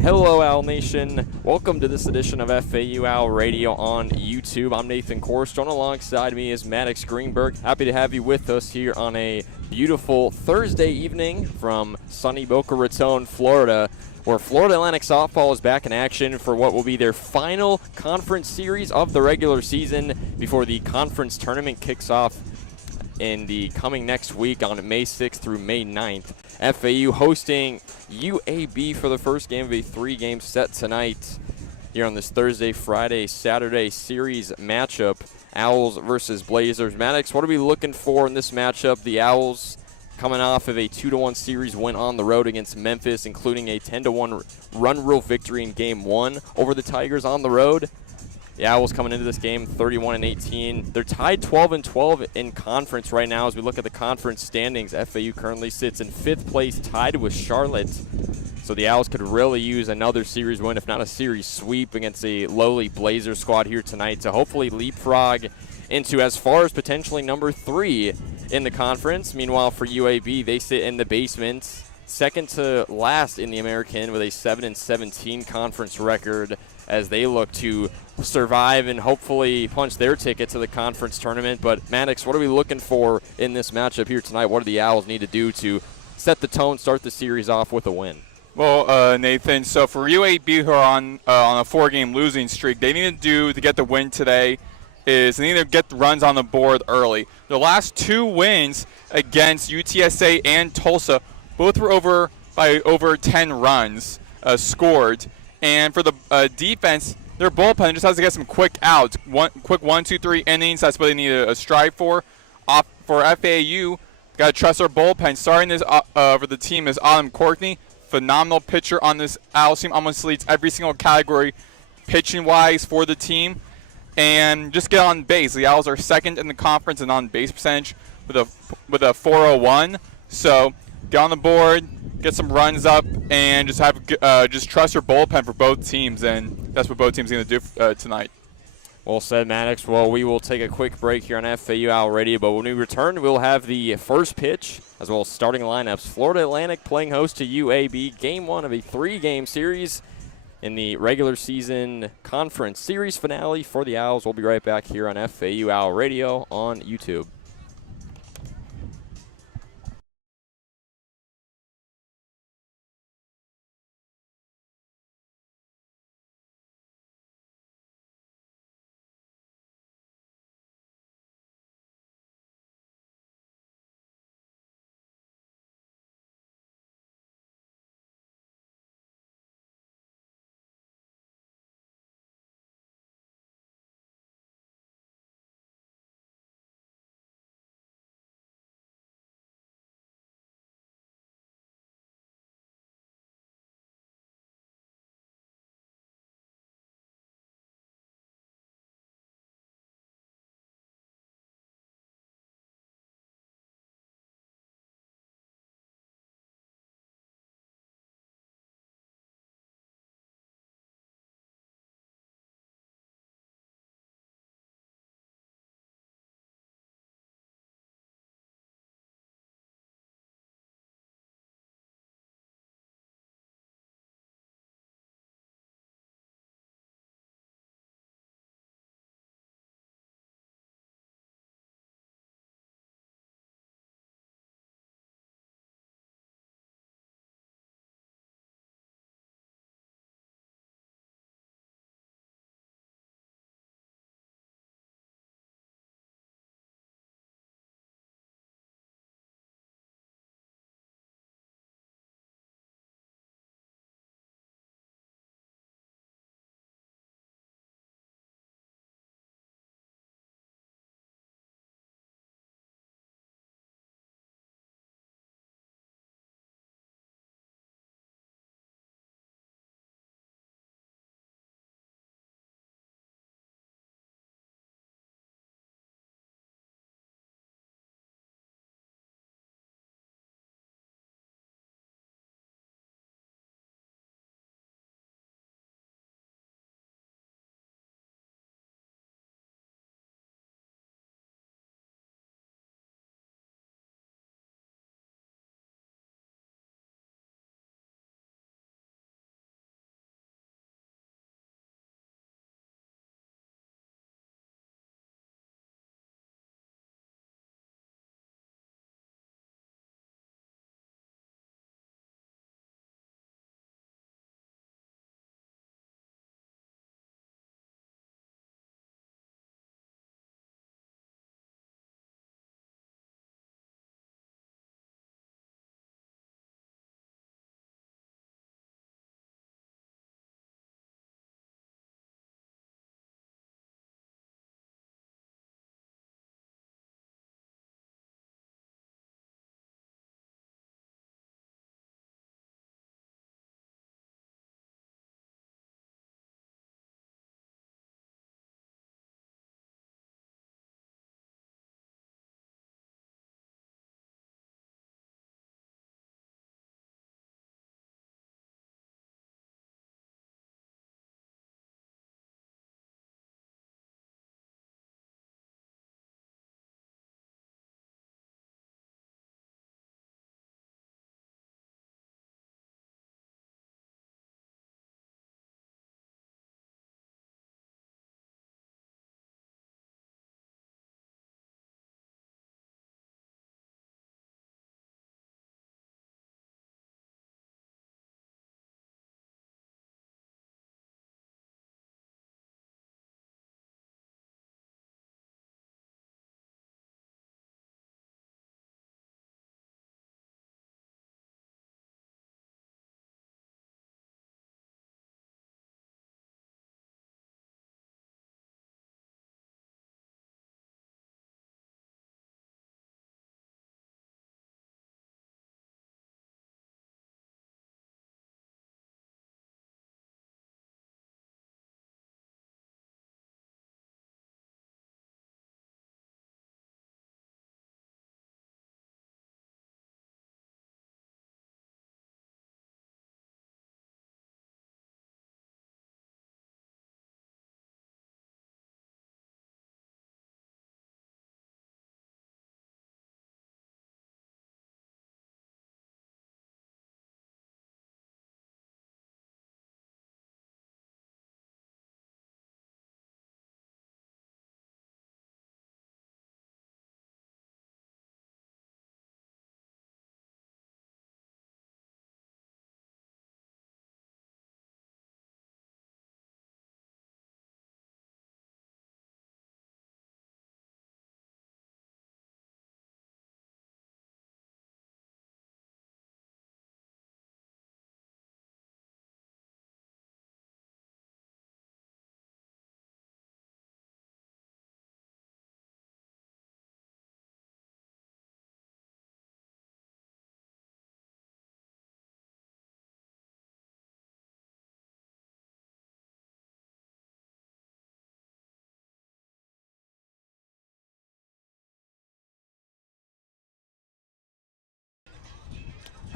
Hello, Owl Nation. Welcome to this edition of FAU Owl Radio on YouTube. I'm Nathan Korst. Joined alongside me is Maddox Greenberg. Happy to have you with us here on a beautiful Thursday evening from sunny Boca Raton, Florida, where Florida Atlantic softball is back in action for what will be their final conference series of the regular season before the conference tournament kicks off in the coming next week on May 6th through May 9th. FAU hosting UAB for the first game of a three-game set tonight here on this Thursday, Friday, Saturday series matchup. Owls versus Blazers. Maddox, what are we looking for in this matchup? The Owls coming off of a 2-1 series win on the road against Memphis, including a 10-1 run rule victory in Game 1 over the Tigers on the road. The Owls coming into this game 31-18. They're tied 12-12 in conference right now as we look at the conference standings. FAU currently sits in 5th place, tied with Charlotte. So the Owls could really use another series win, if not a series sweep, against a lowly Blazers squad here tonight to hopefully leapfrog into as far as potentially number 3 in the conference. Meanwhile, for UAB, they sit in the basement, second to last in the American with a 7-17 conference record as they look to survive and hopefully punch their ticket to the conference tournament. But Maddox, what are we looking for in this matchup here tonight? What do the Owls need to do to set the tone, start the series off with a win? Well, Nathan, so for UAB, who are on a 4-game losing streak, they need to do to get the win today is they need to get the runs on the board early. Their last 2 wins against UTSA and Tulsa, both were over 10 runs scored. And for the defense, their bullpen just has to get some quick outs. Quick 1, 2, 3 innings. That's what they need to strive for. For FAU, got to trust their bullpen. Starting this for the team is Autumn Courtney. Phenomenal pitcher on this Owls team. Almost leads every single category pitching-wise for the team. And just get on base. The Owls are second in the conference in on-base percentage with a 401. So get on the board, get some runs up, and just trust your bullpen for both teams, and that's what both teams are going to do tonight. Well said, Maddox. Well, we will take a quick break here on FAU Owl Radio, but when we return, we'll have the first pitch as well as starting lineups. Florida Atlantic playing host to UAB, Game 1 of a 3-game series in the regular season conference series finale for the Owls. We'll be right back here on FAU Owl Radio on YouTube.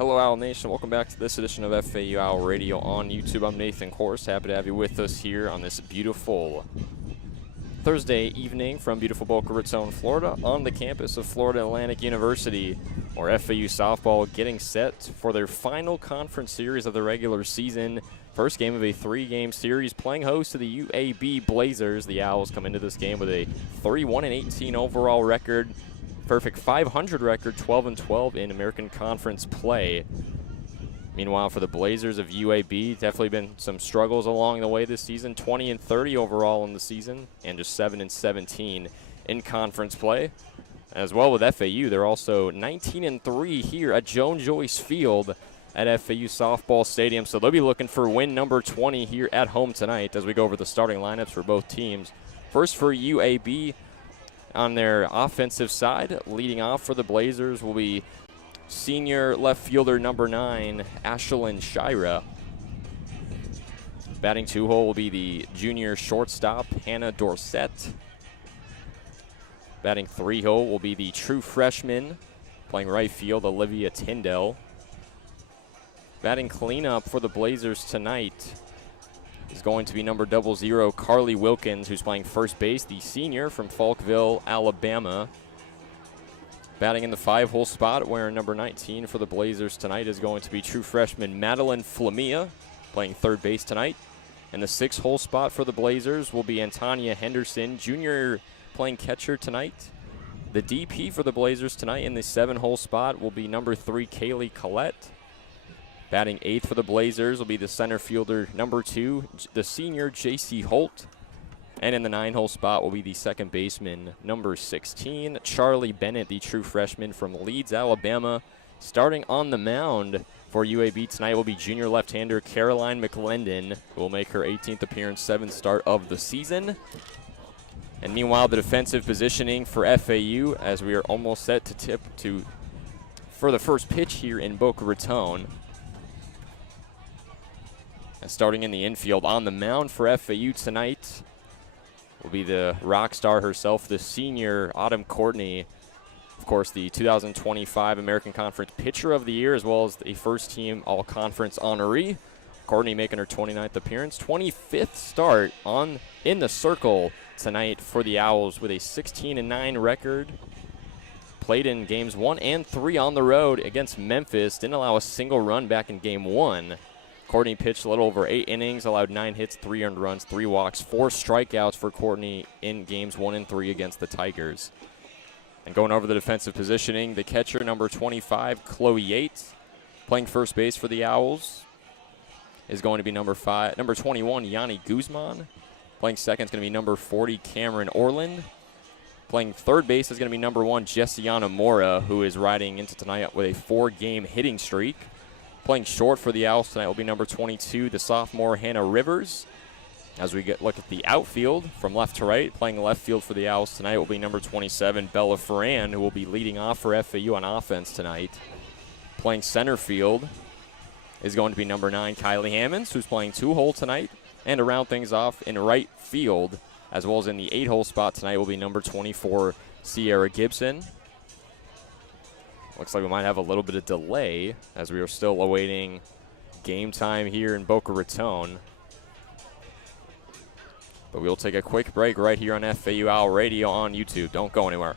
Hello, Owl Nation. Welcome back to this edition of FAU Owl Radio on YouTube. I'm Nathan Korst. Happy to have you with us here on this beautiful Thursday evening from beautiful Boca Raton, Florida, on the campus of Florida Atlantic University, where FAU softball getting set for their final conference series of the regular season. First game of a 3-game series, playing host to the UAB Blazers. The Owls come into this game with a 31-18 overall record, perfect 500 record, 12-12 in American Conference play. Meanwhile, for the Blazers of UAB, definitely been some struggles along the way this season. 20-30 overall in the season, and just 7-17 in conference play. As well with FAU, they're also 19-3 here at Joan Joyce Field at FAU Softball Stadium. So they'll be looking for win number 20 here at home tonight as we go over the starting lineups for both teams. First for UAB on their offensive side, leading off for the Blazers will be senior left fielder number 9, Ashlyn Shira. Batting 2-hole will be the junior shortstop, Hannah Dorsett. Batting 3-hole will be the true freshman, playing right field, Olivia Tyndall. Batting cleanup for the Blazers tonight is going to be number 00, Carly Wilkins, who's playing first base, the senior from Falkville, Alabama. Batting in the 5-hole spot, wearing number 19 for the Blazers tonight, is going to be true freshman Madeline Flamia, playing third base tonight. And the 6-hole spot for the Blazers will be Antania Henderson, junior, playing catcher tonight. The DP for the Blazers tonight in the 7-hole spot will be number 3, Kaylee Collette. Batting 8th for the Blazers will be the center fielder number 2, the senior J.C. Holt. And in the 9-hole spot will be the second baseman number 16, Charlie Bennett, the true freshman from Leeds, Alabama. Starting on the mound for UAB tonight will be junior left-hander Caroline McClendon, who will make her 18th appearance, 7th start of the season. And meanwhile, the defensive positioning for FAU, as we are almost set to tip for the first pitch here in Boca Raton. And starting in the infield on the mound for FAU tonight will be the rock star herself, the senior Autumn Courtney. Of course, the 2025 American Conference Pitcher of the Year, as well as the first-team All-Conference honoree. Courtney making her 29th appearance, 25th start in the circle tonight for the Owls with a 16-9 record. Played in games 1 and 3 on the road against Memphis. Didn't allow a single run back in game 1. Courtney pitched a little over 8 innings, allowed 9 hits, 3 earned runs, 3 walks, 4 strikeouts for Courtney in games 1 and 3 against the Tigers. And going over the defensive positioning, the catcher, number 25, Chloe Yates, playing first base for the Owls, is going to be number 21, Yanni Guzman. Playing second is going to be number 40, Cameron Orland. Playing third base is going to be number 1, Jessiana Mora, who is riding into tonight with a 4-game hitting streak. Playing short for the Owls tonight will be number 22, the sophomore Hannah Rivers. As we look at the outfield from left to right, playing left field for the Owls tonight will be number 27, Bella Ferran, who will be leading off for FAU on offense tonight. Playing center field is going to be number 9, Kylie Hammonds, who's playing 2-hole tonight. And to round things off in right field, as well as in the 8-hole spot tonight, will be number 24, Sierra Gibson. Looks like we might have a little bit of delay as we are still awaiting game time here in Boca Raton. But we'll take a quick break right here on FAU Owl Radio on YouTube. Don't go anywhere.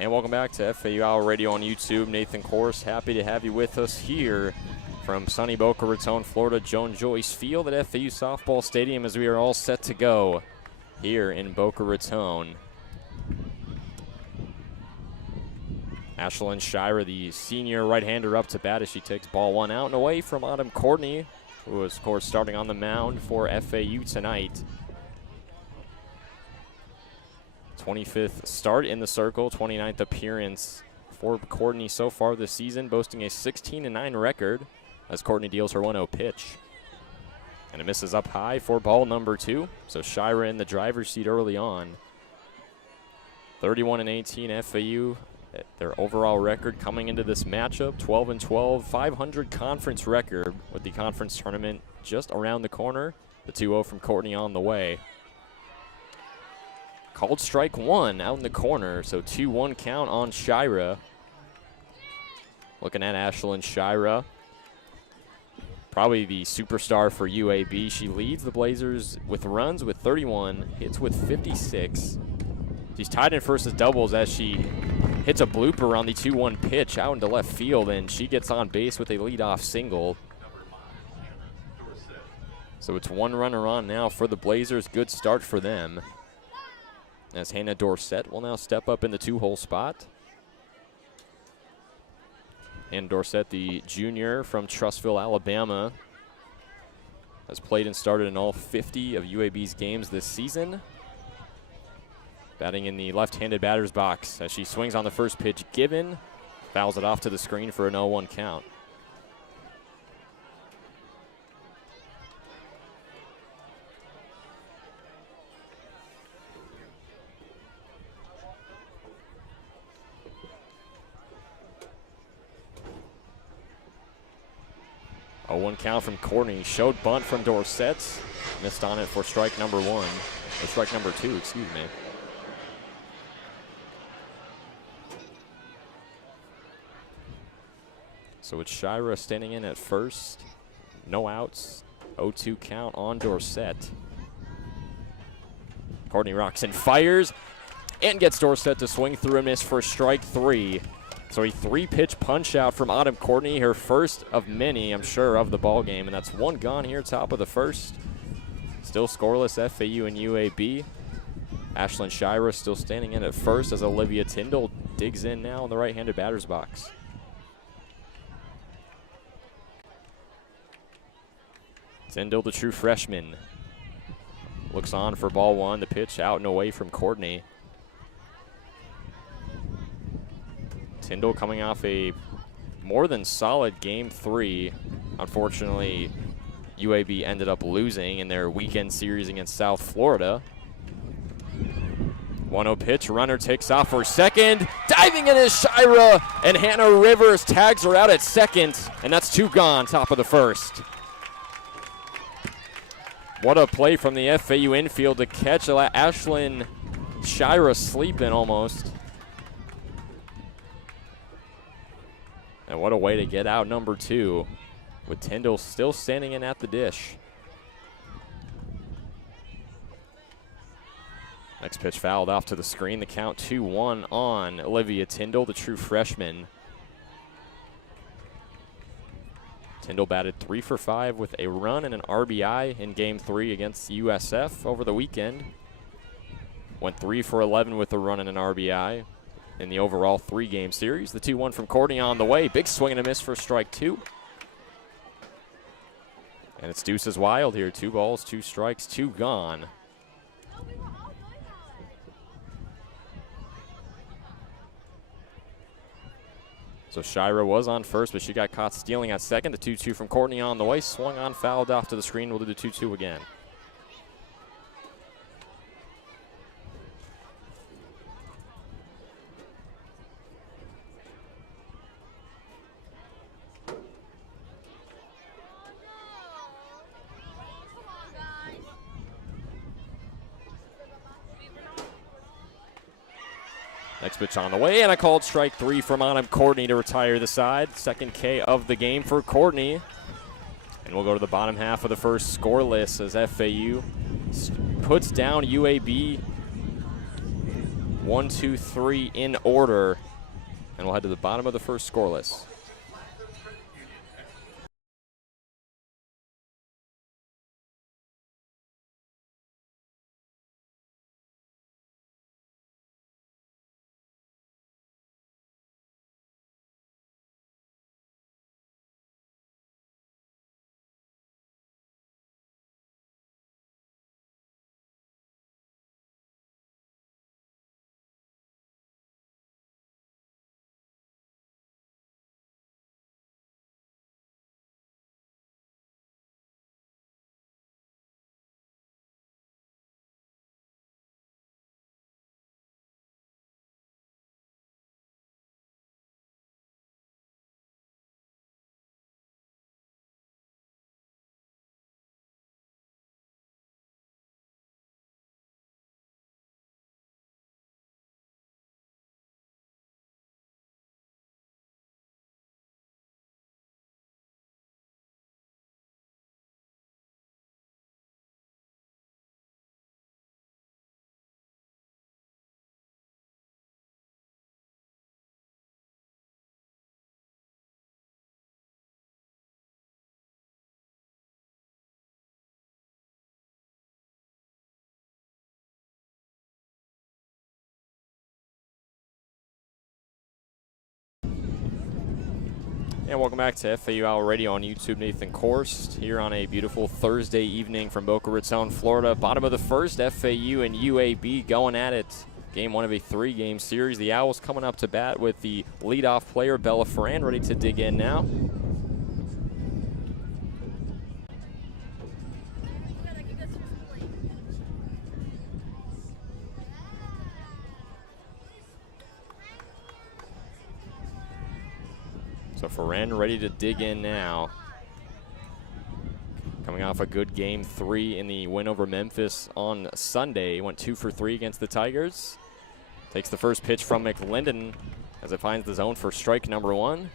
And welcome back to FAU Owl Radio on YouTube. Nathan Korst, happy to have you with us here from sunny Boca Raton, Florida, Joan Joyce Field at FAU Softball Stadium as we are all set to go here in Boca Raton. Ashlyn Shira, the senior right-hander, up to bat as she takes ball one out and away from Autumn Courtney, who is, of course, starting on the mound for FAU tonight. 25th start in the circle, 29th appearance for Courtney so far this season, boasting a 16-9 record as Courtney deals her 1-0 pitch. And it misses up high for ball number 2, so Shira in the driver's seat early on. 31-18 FAU, their overall record coming into this matchup, 12-12, 500 conference record with the conference tournament just around the corner. The 2-0 from Courtney on the way. Called strike one out in the corner, so 2-1 count on Shira. Looking at Ashlyn Shira, probably the superstar for UAB. She leads the Blazers with runs with 31, hits with 56. She's tied in first as doubles as she hits a blooper on the 2-1 pitch out into left field, and she gets on base with a leadoff single. So it's one runner on now for the Blazers. Good start for them, as Hannah Dorsett will now step up in the 2-hole spot. Hannah Dorsett, the junior from Trussville, Alabama, has played and started in all 50 of UAB's games this season. Batting in the left-handed batter's box as she swings on the first pitch given, fouls it off to the screen for an 0-1 count. A 1 count from Courtney. Showed bunt from Dorsett. Missed on it for strike number 1. Or strike number 2, excuse me. So it's Shira standing in at first. No outs. 0-2 count on Dorsett. Courtney rocks and fires and gets Dorsett to swing through and miss for strike 3. So a 3-pitch punch out from Autumn Courtney, her first of many, I'm sure, of the ball game, and that's one gone here, top of the first. Still scoreless, FAU and UAB. Ashlyn Shira still standing in at first as Olivia Tyndall digs in now in the right-handed batter's box. Tyndall, the true freshman, looks on for ball 1. The pitch out and away from Courtney. Tyndall coming off a more than solid Game 3. Unfortunately, UAB ended up losing in their weekend series against South Florida. 1-0 pitch, runner takes off for second. Diving in is Shira, and Hannah Rivers tags her out at second, and that's 2 gone, top of the first. What a play from the FAU infield to catch Ashlyn Shira sleeping almost. And what a way to get out number 2, with Tyndall still standing in at the dish. Next pitch fouled off to the screen. The count 2-1 on Olivia Tyndall, the true freshman. Tyndall batted 3 for 5 with a run and an RBI in Game 3 against USF over the weekend. Went 3 for 11 with a run and an RBI in the overall 3-game series. The 2-1 from Courtney on the way. Big swing and a miss for strike 2. And it's deuces wild here. 2 balls, 2 strikes, 2 gone. So Shira was on first, but she got caught stealing at second. The 2-2 from Courtney on the way. Swung on, fouled off to the screen. We'll do the 2-2 again. Next pitch on the way, and a called strike 3 from Autumn Courtney to retire the side. Second K of the game for Courtney. And we'll go to the bottom half of the first scoreless as FAU puts down UAB 1, 2, 3 in order. And we'll head to the bottom of the first scoreless. And welcome back to FAU Owl Radio on YouTube. Nathan Korst here on a beautiful Thursday evening from Boca Raton, Florida. Bottom of the first, FAU and UAB going at it. Game 1 of a 3-game series. The Owls coming up to bat with the leadoff player, Bella Ferran, ready to dig in now. So Ferran ready to dig in now. Coming off a good Game 3 in the win over Memphis on Sunday. He went 2 for 3 against the Tigers. Takes the first pitch from McLendon as it finds the zone for strike number 1.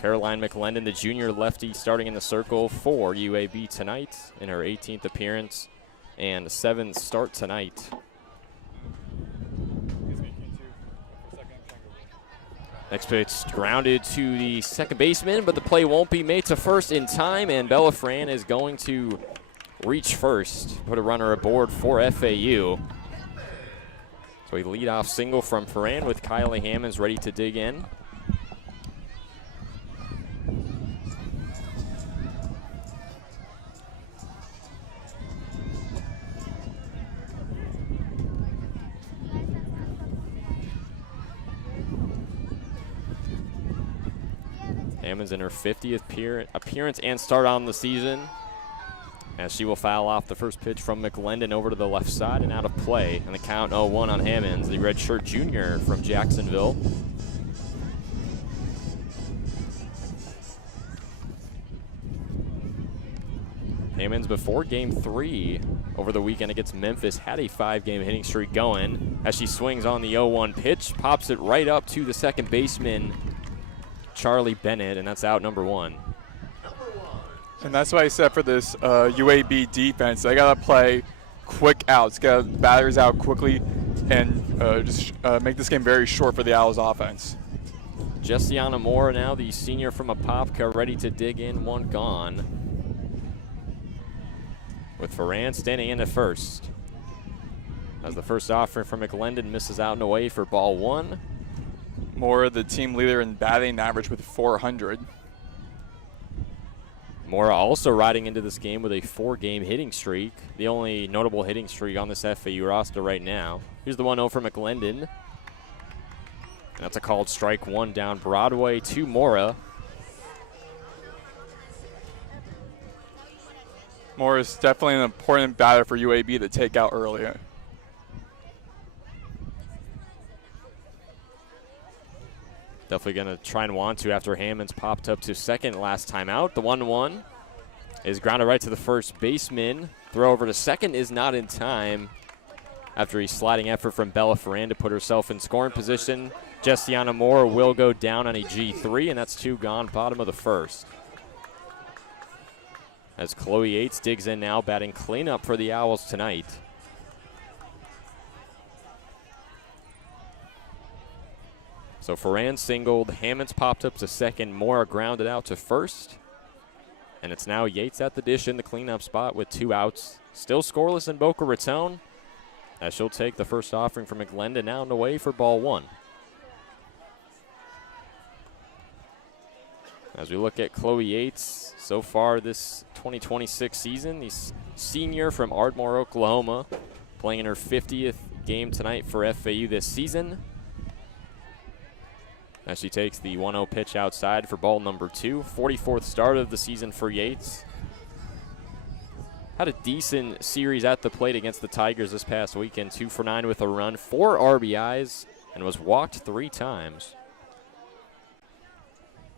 Caroline McLendon, the junior lefty, starting in the circle for UAB tonight in her 18th appearance and 7th start tonight. Next pitch grounded to the second baseman, but the play won't be made to first in time, and Bella Ferran is going to reach first, put a runner aboard for FAU. So a leadoff single from Ferran with Kylie Hammonds ready to dig in. Hammonds in her 50th appearance and start on the season, as she will foul off the first pitch from McLendon over to the left side and out of play. And the count 0-1 on Hammonds, the redshirt junior from Jacksonville. Hammonds before Game 3 over the weekend against Memphis had a 5-game hitting streak going. As she swings on the 0-1 pitch, pops it right up to the second baseman, Charlie Bennett, and that's out number 1. And that's what I said for this UAB defense. They got to play quick outs, get batters out quickly, and just make this game very short for the Owls offense. Jessiana Moore now, the senior from Apopka, ready to dig in, 1 gone. With Ferran standing in at first. As the first offering from McLendon misses out and away for ball 1. Moore, the team leader in batting average with 400. Mora also riding into this game with a 4-game hitting streak, the only notable hitting streak on this FAU roster right now. Here's the 1-0 for McLendon. That's a called strike 1 down Broadway to Mora. Moore is definitely an important batter for UAB to take out earlier. Definitely going to try and want to after Hammonds popped up to second last time out. The 1-1 is grounded right to the first baseman. Throw over to second is not in time after a sliding effort from Bella Ferran to put herself in scoring position. Jessiana Moore will go down on a G3, and that's 2 gone, bottom of the first. As Chloe Yates digs in now, batting cleanup for the Owls tonight. So Ferran singled, Hammonds popped up to second, Mora grounded out to first. And it's now Yates at the dish in the cleanup spot with 2 outs. Still scoreless in Boca Raton, as she'll take the first offering from McGlendon now and away for ball 1. As we look at Chloe Yates, so far this 2026 season, the senior from Ardmore, Oklahoma, playing in her 50th game tonight for FAU this season. As she takes the 1-0 pitch outside for ball number 2. 44th start of the season for Yates. Had a decent series at the plate against the Tigers this past weekend. 2 for 9 with a run, 4 RBIs, and was walked 3 times.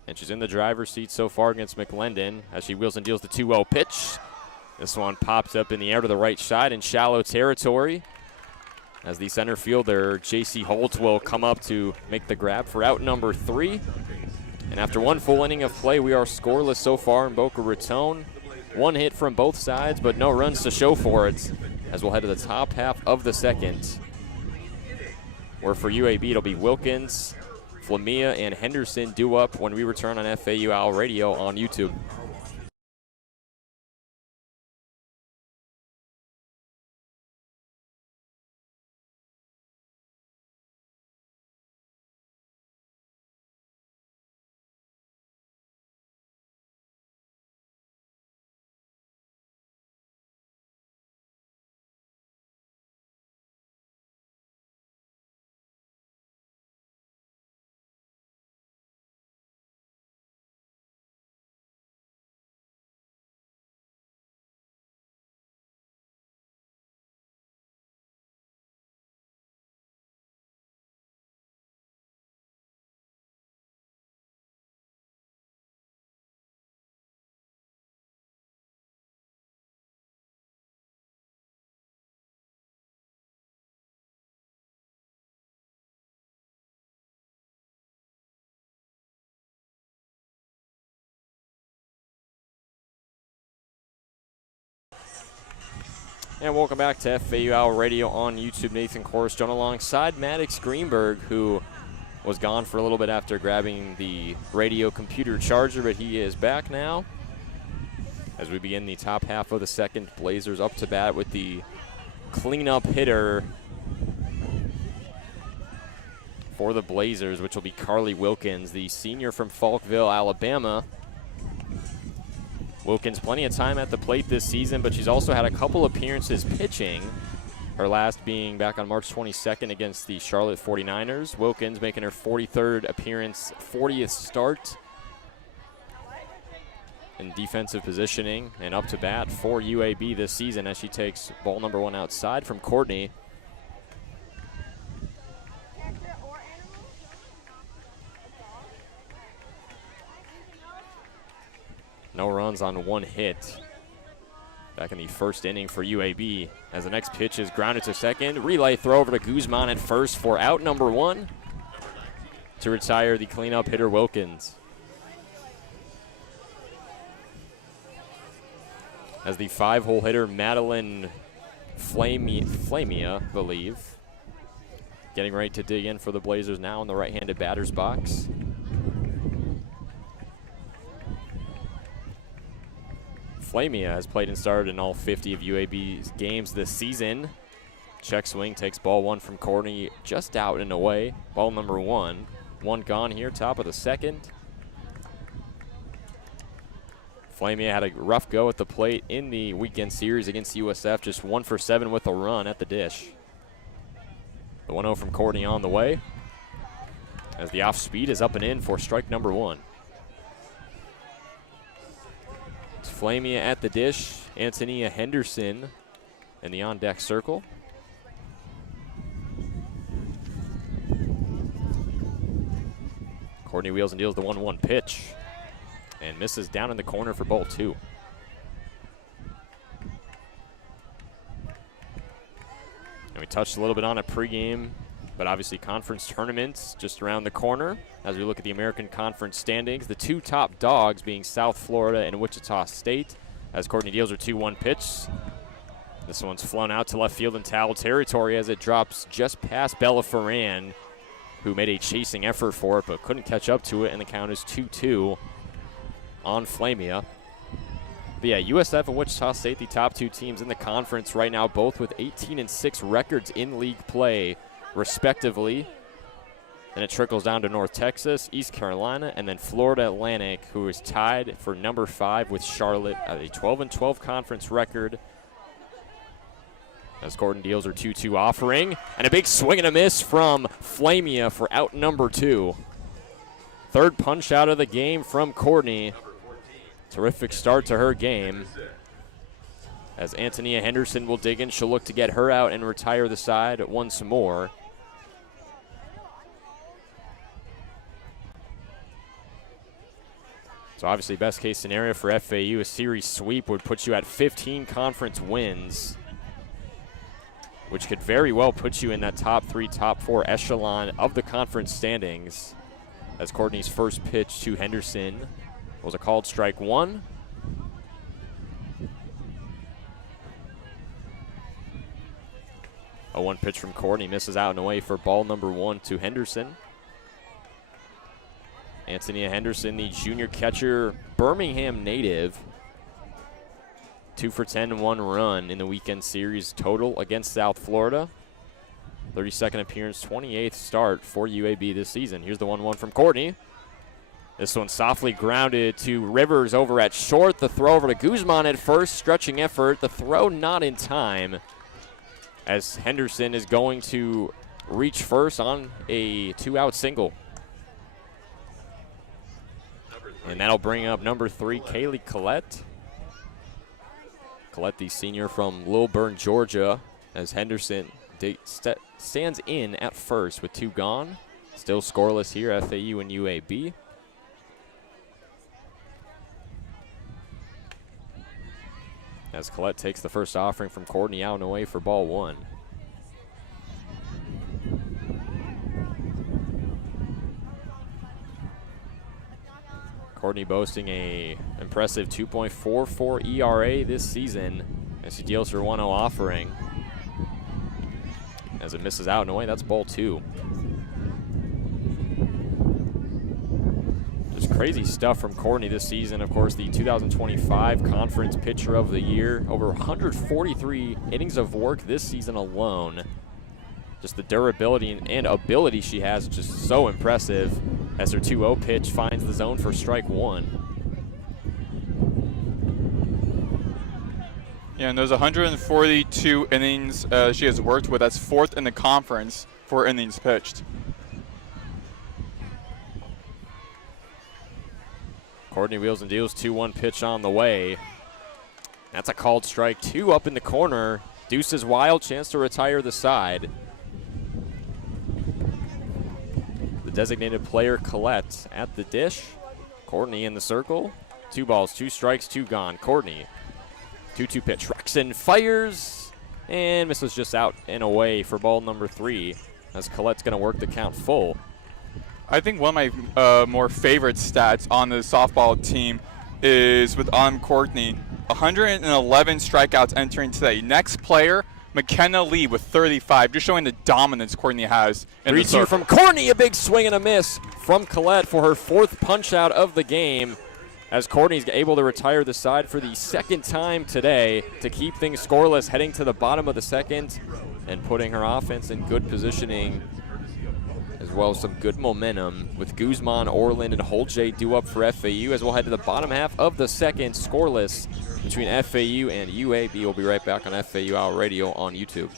And she's in the driver's seat so far against McGlendon as she wheels and deals the 2-0 pitch. This one pops up in the air to the right side in shallow territory, as the center fielder, J.C. Holt, will come up to make the grab for out number 3. And after 1 full inning of play, we are scoreless so far in Boca Raton. 1 hit from both sides, but no runs to show for it, as we'll head to the top half of the second, where for UAB it'll be Wilkins, Flamia, and Henderson due up when we return on FAU Owl Radio on YouTube. And welcome back to FAU Owl Radio on YouTube. Nathan Korst joined alongside Maddox Greenberg, who was gone for a little bit after grabbing the radio computer charger, but he is back now. As we begin the top half of the second, Blazers up to bat with the cleanup hitter for the Blazers, which will be Carly Wilkins, the senior from Falkville, Alabama. Wilkins, plenty of time at the plate this season, but she's also had a couple appearances pitching, her last being back on March 22nd against the Charlotte 49ers. Wilkins making her 43rd appearance, 40th start in defensive positioning, and up to bat for UAB this season as she takes ball number 1 outside from Courtney. No runs on 1 hit back in the first inning for UAB, as the next pitch is grounded to second. Relay throw over to Guzman at first for out number 1 to retire the cleanup hitter Wilkins. As the 5-hole hitter Madeline Flamia, believe, getting ready to dig in for the Blazers now in the right-handed batter's box. Flamia has played and started in all 50 of UAB's games this season. Check swing takes ball 1 from Courtney, just out and away. Ball number 1. 1 gone here, top of the second. Flamia had a rough go at the plate in the weekend series against USF, just 1 for 7 with a run at the dish. The 1-0 from Courtney on the way, as the off speed is up and in for strike number 1. Flamia at the dish, Antonia Henderson in the on-deck circle. Courtney wheels and deals the 1-1 pitch and misses down in the corner for ball 2. And we touched a little bit on it pregame, but obviously conference tournaments just around the corner. As we look at the American Conference standings, the 2 top dogs being South Florida and Wichita State, as Courtney deals her 2-1 pitch. This one's flown out to left field in foul territory as it drops just past Bella Ferran. who made a chasing effort for it but couldn't catch up to it, and the count is 2-2 on Flamia. But yeah, USF and Wichita State, the top two teams in the conference right now, both with 18-6 records in league play, respectively. Then it trickles down to North Texas, East Carolina, and then Florida Atlantic, who is tied for number 5 with Charlotte at a 12-12 conference record. As Gordon deals her 2-2 offering, and a big swing and a miss from Flamia for out number 2. Third punch out of the game from Courtney. Terrific start to her game. As Antonia Henderson will dig in, she'll look to get her out and retire the side once more. So obviously best case scenario for FAU, a series sweep would put you at 15 conference wins, which could very well put you in that top 3, top 4 echelon of the conference standings. As Courtney's first pitch to Henderson was a called strike 1. A 1 pitch from Courtney misses out and away for ball number 1 to Henderson. Antonia Henderson, the junior catcher, Birmingham native. 2 for 10, 1 run in the weekend series total against South Florida. 32nd appearance, 28th start for UAB this season. Here's the 1-1 from Courtney. This one softly grounded to Rivers over at short. The throw over to Guzman at first, stretching effort. The throw not in time, as Henderson is going to reach first on a 2-out single. And that'll bring up number 3, Kaylee Collette. Collette, the senior from Lilburn, Georgia, as Henderson stands in at first with 2 gone. Still scoreless here, FAU and UAB. As Collette takes the first offering from Courtney out and away for ball 1. Courtney boasting a impressive 2.44 ERA this season as she deals her 1-0 offering. As it misses out and away, that's ball 2. Just crazy stuff from Courtney this season. Of course, the 2025 Conference Pitcher of the Year. Over 143 innings of work this season alone. Just the durability and ability she has, just so impressive, as her 2-0 pitch finds the zone for strike 1. Yeah, and those 142 innings she has worked with, that's 4th in the conference for innings pitched. Courtney wheels and deals, 2-1 pitch on the way. That's a called strike 2 up in the corner. Deuce's wild chance to retire the side. Designated player Collette at the dish. Courtney in the circle. 2 balls, 2 strikes, 2 gone. Courtney, 2-2 pitch. Rexon fires and misses just out and away for ball number 3, as Collette's going to work the count full. I think one of my more favorite stats on the softball team is with Courtney. 111 strikeouts entering today. Next player, McKenna Lee with 35, just showing the dominance Courtney has. 3-2 from Courtney, a big swing and a miss from Collette for her 4th punch out of the game, as Courtney's able to retire the side for the 2nd time today to keep things scoreless heading to the bottom of the 2nd and putting her offense in good positioning, as well as some good momentum with Guzman, Orland, and Holjay due up for FAU, as we'll head to the bottom half of the 2nd, scoreless between FAU and UAB. We'll be right back on FAU Owl Radio on YouTube.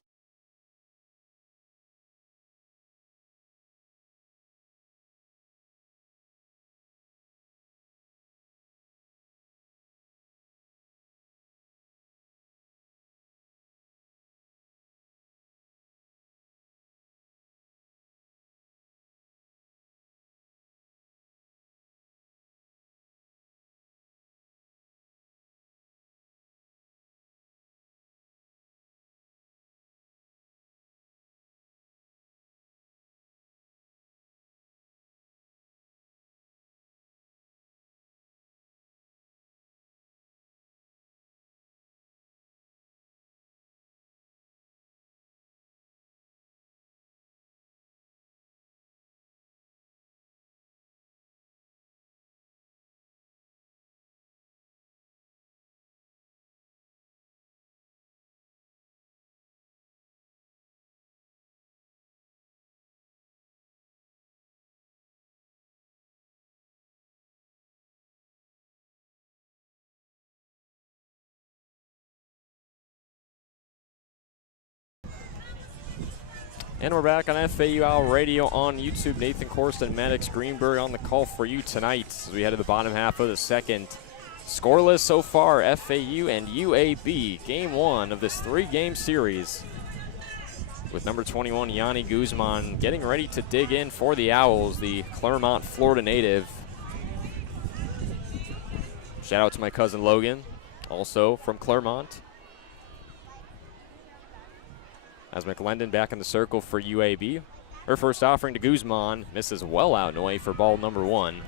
And we're back on FAU Owl Radio on YouTube. Nathan Korst and Maddox Greenberg on the call for you tonight as we head to the bottom half of the second. Scoreless so far, FAU and UAB. Game one of this three-game series with number 21, Yanni Guzman, getting ready to dig in for the Owls, the Clermont, Florida native. Shout out to my cousin Logan, also from Clermont. As McClendon back in the circle for UAB. Her first offering to Guzman, misses well out and away for ball number one.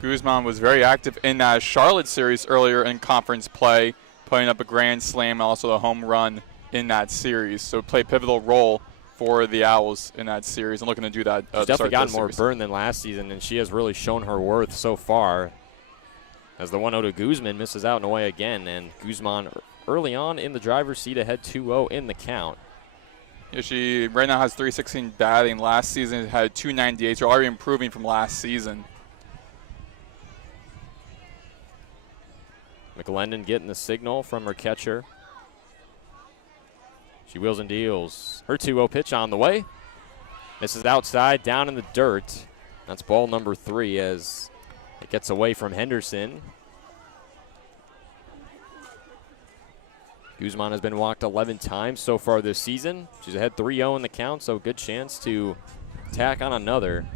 Guzman was very active in that Charlotte series earlier in conference play, putting up a grand slam and also a home run in that series. So played a pivotal role for the Owls in that series and looking to do that. She's definitely gotten more burn than last season, and she has really shown her worth so far. As the 1-0 to Guzman misses out and away again, and Guzman early on in the driver's seat ahead 2-0 in the count. Yeah, she right now has 316 batting. Last season had 298, so already improving from last season. McClendon getting the signal from her catcher. She wheels and deals. Her 2-0 pitch on the way. Misses outside, down in the dirt. That's ball number 3 as it gets away from Henderson. Guzman has been walked 11 times so far this season. She's ahead 3-0 in the count, so good chance to tack on another.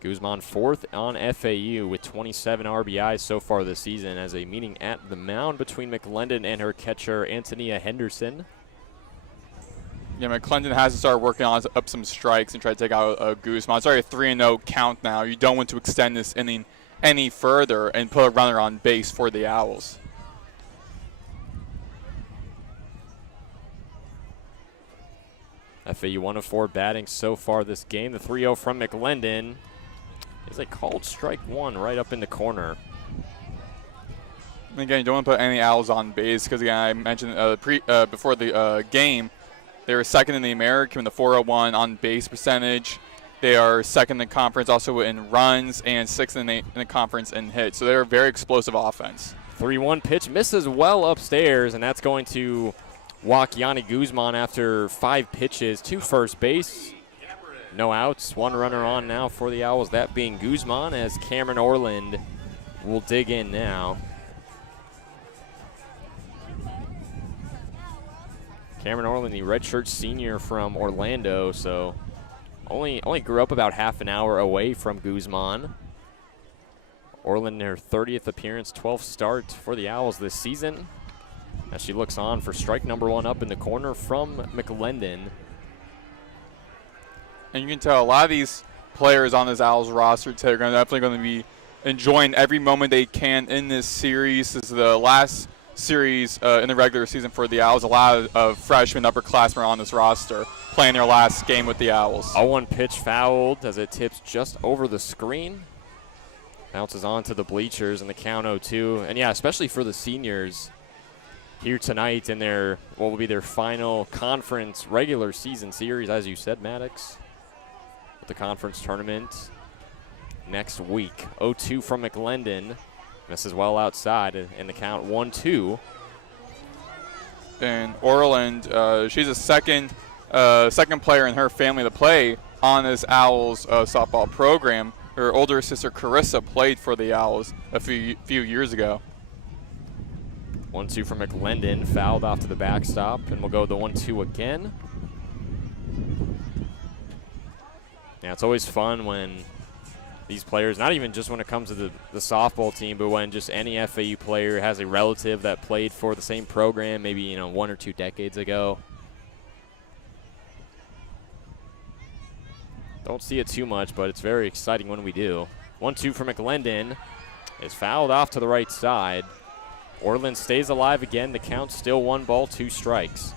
Guzman fourth on FAU with 27 RBIs so far this season as a meeting at the mound between McClendon and her catcher, Antonia Henderson. Yeah, McClendon has to start working on up some strikes and try to take out Guzman. It's already a 3-0 count now. You don't want to extend this inning any further and put a runner on base for the Owls. FAU 1 of 4 batting so far this game. The 3-0 from McClendon is a called strike one right up in the corner. And again, you don't want to put any Owls on base because, again, I mentioned before the game, they were second in the American with the 401 on base percentage. They are second in the conference also in runs and sixth in the conference in hits. So they're a very explosive offense. 3-1 pitch misses well upstairs, and that's going to walk Yanni Guzman after 5 pitches to first base. No outs, 1 runner on now for the Owls, that being Guzman, as Cameron Orland will dig in now. Cameron Orland, the redshirt senior from Orlando, so only grew up about half an hour away from Guzman. Orland in her 30th appearance, 12th start for the Owls this season, as she looks on for strike number 1 up in the corner from McClendon. And you can tell a lot of these players on this Owls roster today are definitely going to be enjoying every moment they can in this series. This is the last series in the regular season for the Owls. A lot of freshmen, upperclassmen are on this roster playing their last game with the Owls. 0-1 pitch fouled as it tips just over the screen. Bounces onto the bleachers in the count 0-2. And yeah, especially for the seniors here tonight in their what will be their final conference regular season series, as you said, Maddox, with the conference tournament next week. 0-2 from McClendon. Misses well outside in the count 1-2. And Orland, she's a second player in her family to play on this Owls softball program. Her older sister Carissa played for the Owls a few years ago. 1-2 from McClendon, fouled off to the backstop, and we'll go the 1-2 again. Yeah, it's always fun when these players, not even just when it comes to the softball team, but when just any FAU player has a relative that played for the same program maybe 1 or 2 decades ago. Don't see it too much, but it's very exciting when we do. 1-2 from McClendon is fouled off to the right side. Orland stays alive again. The count's still 1 ball, 2 strikes.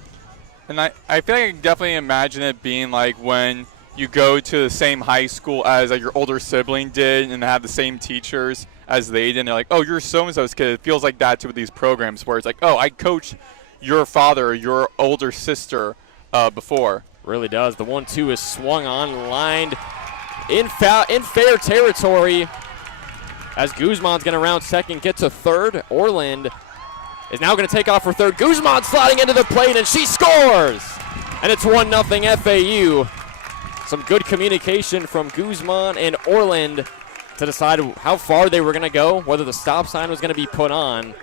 And I feel like I can definitely imagine it being like when you go to the same high school as your older sibling did and have the same teachers as they did. And they're like, oh, you're so-and-so's kid. It feels like that too with these programs where it's like, oh, I coached your father or your older sister before. Really does. The 1-2 is swung on, lined in fair territory as Guzman's going to round second, get to third. Orland is now going to take off for third. Guzman sliding into the plate, and she scores! And it's 1-0 FAU. Some good communication from Guzman and Orland to decide how far they were going to go, whether the stop sign was going to be put on.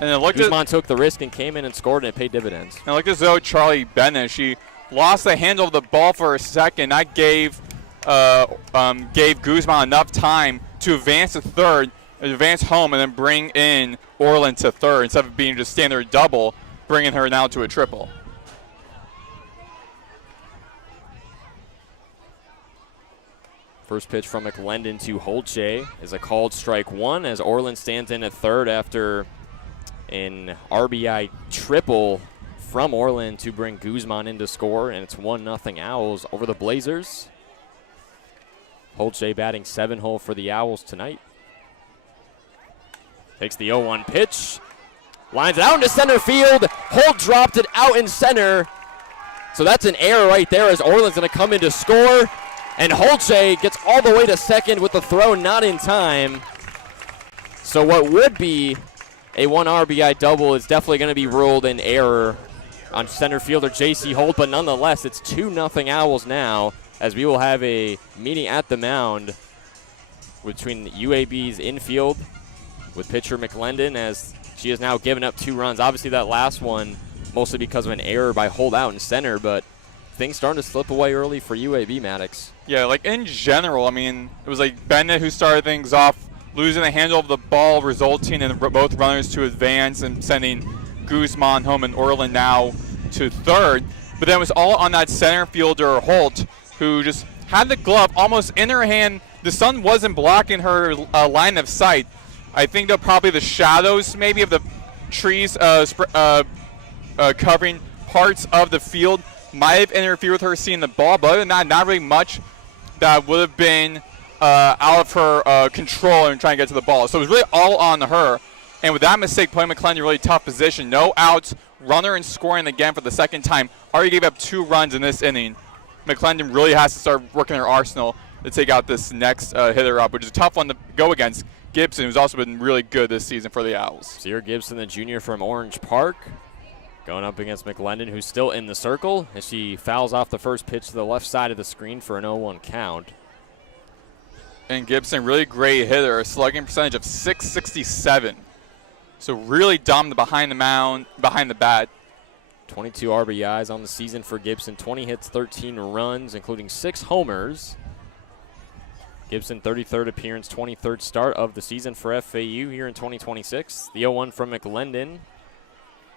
And Guzman took the risk and came in and scored, and it paid dividends. And look as though Charlie Bennett, she lost the handle of the ball for a second. That gave Guzman enough time to advance to third, advance home, and then bring in Orland to third instead of being just standard double, bringing her now to a triple. First pitch from McLendon to Holche is a called strike one as Orland stands in at third after an RBI triple from Orland to bring Guzman in to score, and it's 1-0 Owls over the Blazers. Holche batting 7-hole for the Owls tonight. Takes the 0-1 pitch, lines it out into center field. Holt dropped it out in center. So that's an error right there as Orland's going to come in to score. And Holche gets all the way to second with the throw not in time. So what would be a 1 RBI double is definitely going to be ruled an error on center fielder J.C. Holt, but nonetheless, it's 2-0 Owls now as we will have a meeting at the mound between UAB's infield with pitcher McLendon as she has now given up 2 runs. Obviously that last one mostly because of an error by Holt out in center, but things starting to slip away early for UAB, Maddox. Yeah, like in general, I mean, it was like Bennett who started things off, losing the handle of the ball, resulting in both runners to advance and sending Guzman home and Orland now to third. But then it was all on that center fielder, Holt, who just had the glove almost in her hand. The sun wasn't blocking her line of sight. I think that probably the shadows maybe of the trees covering parts of the field might have interfered with her seeing the ball, but other than that, not really much that would have been out of her control and trying to get to the ball. So it was really all on her. And with that mistake, putting McLendon in a really tough position, no outs, runner and scoring again for the second time. Already gave up 2 runs in this inning. McLendon really has to start working her arsenal to take out this next hitter up, which is a tough one to go against Gibson, who's also been really good this season for the Owls. Sierra Gibson, the junior from Orange Park, going up against McLendon, who's still in the circle as she fouls off the first pitch to the left side of the screen for an 0-1 count. And Gibson, really great hitter, a slugging percentage of .667. So really dominant behind the mound, behind the bat. 22 RBIs on the season for Gibson, 20 hits, 13 runs, including 6 homers. Gibson, 33rd appearance, 23rd start of the season for FAU here in 2026. The 0-1 from McLendon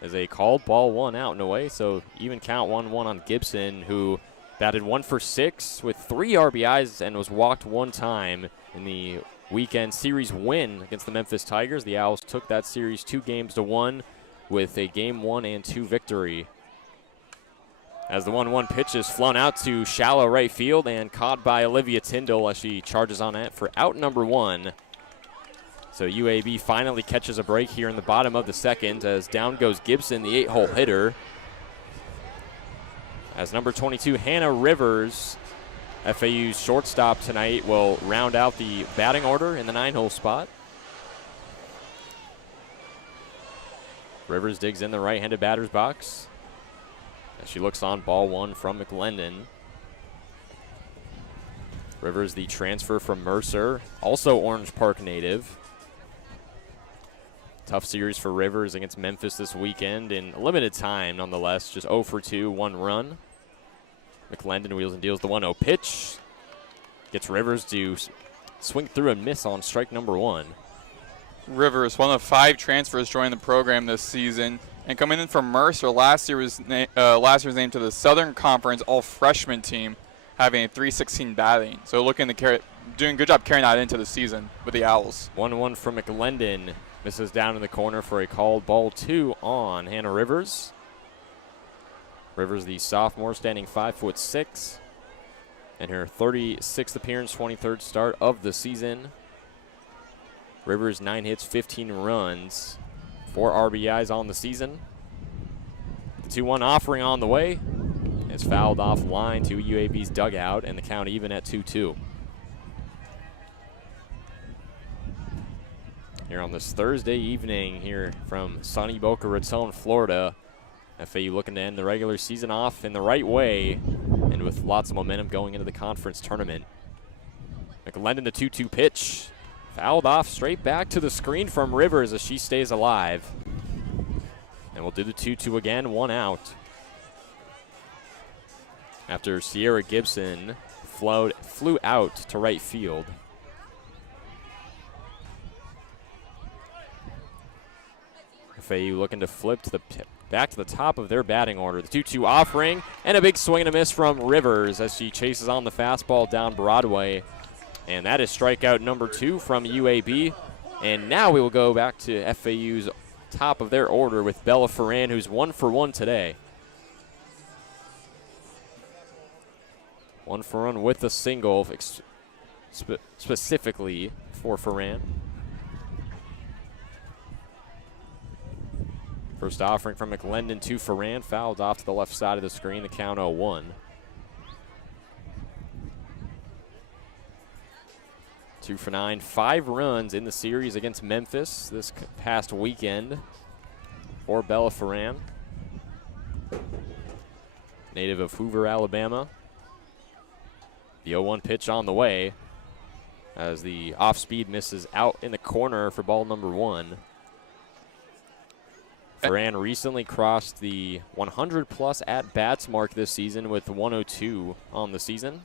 is a called ball, 1 out and away. So even count 1-1 on Gibson, who batted 1 for 6 with 3 RBIs and was walked 1 time in the weekend series win against the Memphis Tigers. The Owls took that series 2-1 with a game 1 and 2 victory. As the 1-1 pitch is flown out to shallow right field and caught by Olivia Tyndall as she charges on it for out number 1. So UAB finally catches a break here in the bottom of the second as down goes Gibson, the 8-hole hitter. As number 22, Hannah Rivers, FAU's shortstop tonight, will round out the batting order in the 9-hole spot. Rivers digs in the right-handed batter's box as she looks on ball 1 from McLendon. Rivers, the transfer from Mercer, also Orange Park native. Tough series for Rivers against Memphis this weekend in limited time nonetheless. Just 0 for 2, 1 run. McLendon wheels and deals the 1-0 pitch. Gets Rivers to swing through and miss on strike number 1. Rivers, one of 5 transfers joining the program this season. And coming in from Mercer, last year's named to the Southern Conference all-freshman team, having a .316 batting. So looking to doing a good job carrying that into the season with the Owls. 1-1 from McLendon. Misses down in the corner for a called ball 2 on Hannah Rivers. Rivers, the sophomore, standing 5'6", and her 36th appearance, 23rd start of the season. Rivers, 9 hits, 15 runs, 4 RBIs on the season. The 2-1 offering on the way. It's fouled off line to UAB's dugout, and the count even at 2-2. here on this Thursday evening here from sunny Boca Raton, Florida. FAU looking to end the regular season off in the right way and with lots of momentum going into the conference tournament. McLendon, the 2-2 pitch. Fouled off straight back to the screen from Rivers as she stays alive. And we'll do the 2-2 again, 1 out. After Sierra Gibson flew out to right field. FAU looking to flip to the back to the top of their batting order. The 2-2 offering and a big swing and a miss from Rivers as she chases on the fastball down Broadway. And that is strikeout number 2 from UAB. And now we will go back to FAU's top of their order with Bella Ferran, who's 1 for 1 today. 1 for 1 with a single specifically for Ferran. First offering from McLendon to Ferran, fouled off to the left side of the screen, the count 0-1. 2 for 9, 5 runs in the series against Memphis this past weekend for Bella Ferran. Native of Hoover, Alabama. The 0-1 pitch on the way as the off-speed misses out in the corner for ball number 1. Ferran recently crossed the 100-plus at-bats mark this season with 102 on the season.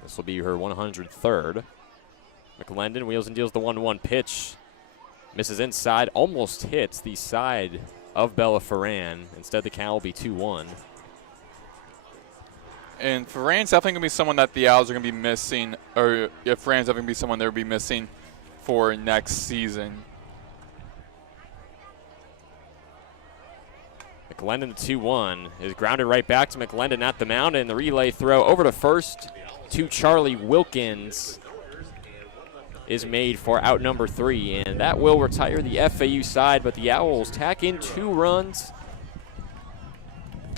This will be her 103rd. McLendon wheels and deals the 1-1 pitch. Misses inside, almost hits the side of Bella Ferran. Instead, the count will be 2-1. And Ferran's definitely going to be someone that the Owls are going to be missing, or if Ferran's definitely going to be someone they'll be missing for next season. McLendon, the 2-1, is grounded right back to McLendon at the mound, and the relay throw over to first to Charlie Wilkins is made for out number 3, and that will retire the FAU side, but the Owls tack in 2 runs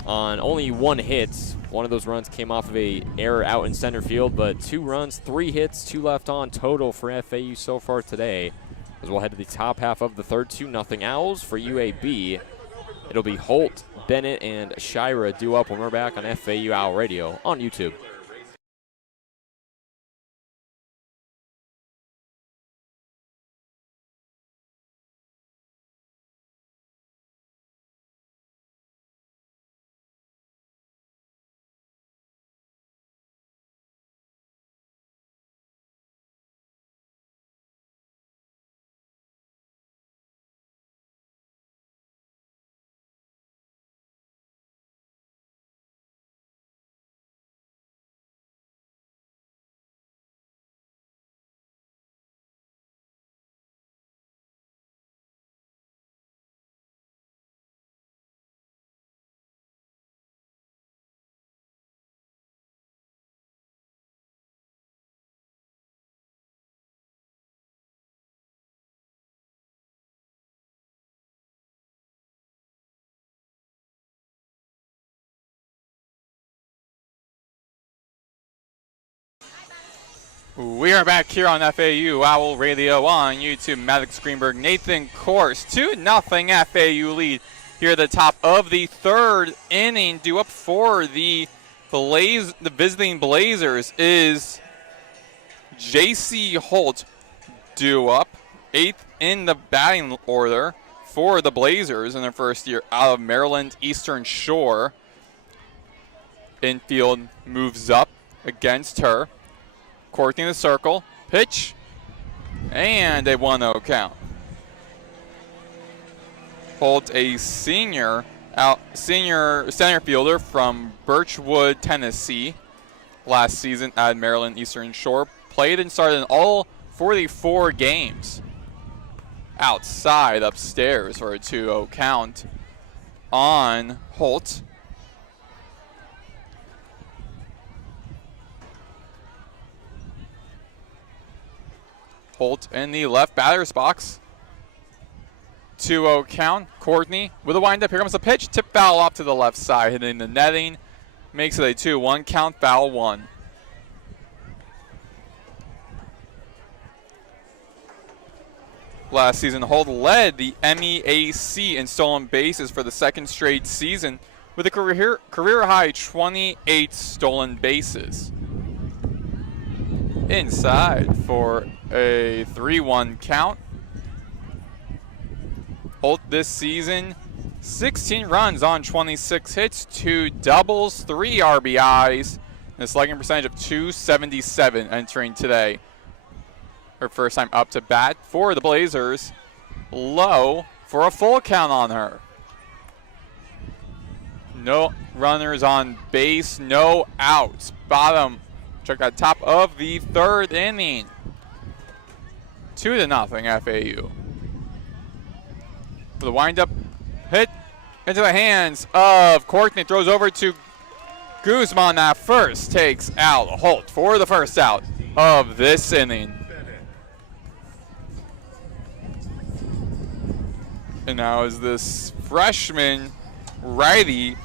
on only 1 hit. One of those runs came off of a error out in center field, but 2 runs, 3 hits, 2 left on total for FAU so far today. As we'll head to the top half of the third, 2-0 Owls for UAB. It'll be Holt, Bennett, and Shira due up when we're back on FAU Owl Radio on YouTube. We are back here on FAU Owl Radio on YouTube. Maddox, Greenberg, Nathan Korst, 2-0 FAU lead here at the top of the third inning. Due up for the visiting Blazers is J.C. Holt. Due up, 8th in the batting order for the Blazers in their first year out of Maryland Eastern Shore. Infield moves up against her. Courtney in the circle, pitch, and a 1-0 count. Holt, a senior center fielder from Birchwood, Tennessee, last season at Maryland Eastern Shore, played and started in all 44 games. Outside, upstairs for a 2-0 count on Holt. Holt in the left batter's box. 2-0 count. Courtney with a windup. Here comes the pitch. Tip foul off to the left side, hitting the netting. Makes it a 2-1 count, foul 1. last season. Holt led the MEAC in stolen bases for the second straight season with a career high 28 stolen bases. Inside for a 3-1 count. Holt this season, 16 runs on 26 hits, 2 doubles, 3 RBIs, and a slugging percentage of .277 entering today. Her first time up to bat for the Blazers. Low for a full count on her. No runners on base, no outs. Bottom, check out top of the third inning. 2-0 FAU. For the windup, hit into the hands of Courtney. Throws over to Guzman at first. Takes out Holt for the first out of this inning. And now is this freshman righty,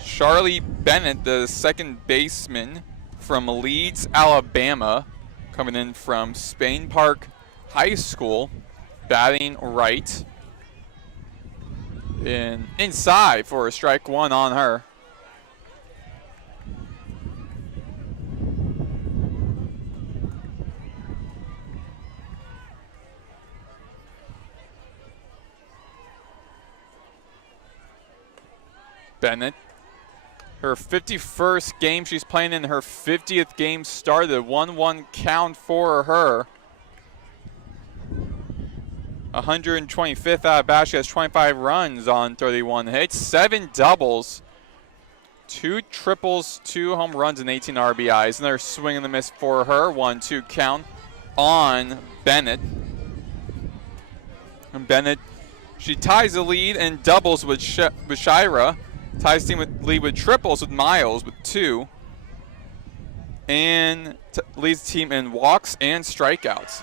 Charlie Bennett, the second baseman from Leeds, Alabama, coming in from Spain Park High School, batting right. Inside for a strike one on her. Bennett, her 51st game she's playing in, her 50th game started, a 1-1 count for her. 125th at bat. She has 25 runs on 31 hits, 7 doubles, 2 triples, 2 home runs, and 18 RBIs. Another swing and a miss for her. 1-2 count on Bennett. And Bennett, she ties the lead in doubles with Shira. Ties the lead with triples with Miles with 2. And leads the team in walks and strikeouts.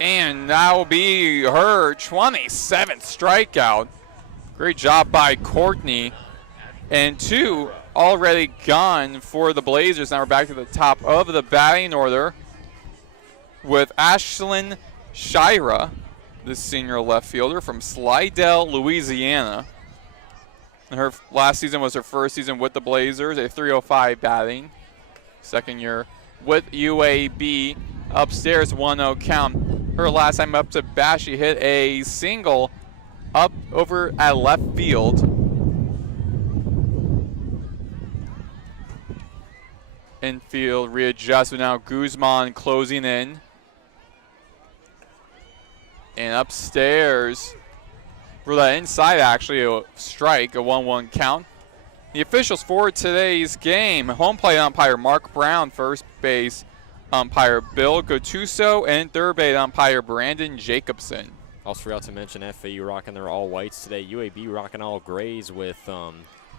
And that will be her 27th strikeout. Great job by Courtney. And 2 already gone for the Blazers. Now we're back to the top of the batting order with Ashlyn Shira, the senior left fielder from Slidell, Louisiana. And her last season was her first season with the Blazers, a .305 batting. Second year with UAB. Upstairs, 1-0 count. Her last time up to bat, she hit a single up over at left field. Infield readjustment now. Guzman closing in. And upstairs, for that inside, actually, a strike, a 1-1 count. The officials for today's game: home plate umpire Mark Brown, first base umpire Bill Gattuso, and third base umpire Brandon Jacobson. Also forgot to mention FAU rocking their all whites today. UAB rocking all grays with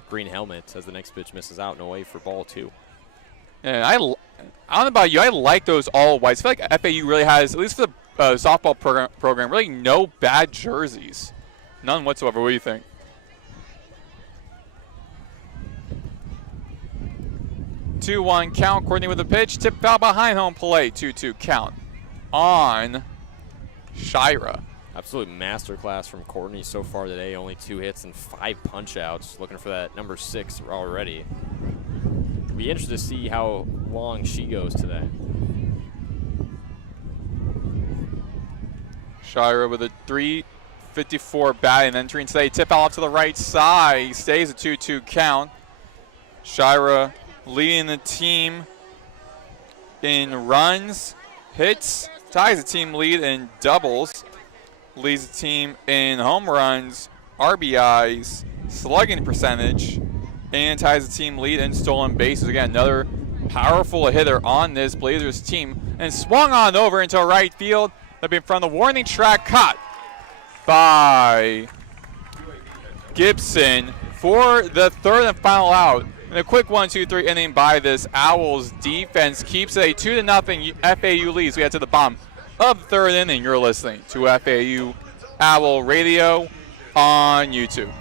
green helmets as the next pitch misses out and away for ball 2. And I don't know about you, I like those all whites. I feel like FAU really has, at least for the softball program, really no bad jerseys. None whatsoever. What do you think? Two-one count. Courtney with a pitch. Tip foul behind home plate. 2-2 count on Shira. Absolute masterclass from Courtney so far today. Only 2 hits and 5 punch-outs. Looking for that number 6 already. Be interested to see how long she goes today. Shira with a .354 batting entering today. Tip foul off to the right side. Stays a 2-2 count. Shira leading the team in runs, hits, ties the team lead in doubles, leads the team in home runs, RBIs, slugging percentage, and ties the team lead in stolen bases. Again, another powerful hitter on this Blazers team, and swung on over into right field. They'll be in front of the warning track, caught by Gibson for the third and final out. And a quick 1-2-3 inning by this Owls defense keeps a 2-0 FAU lead. So we head to the bottom of the third inning. You're listening to FAU Owl Radio on YouTube.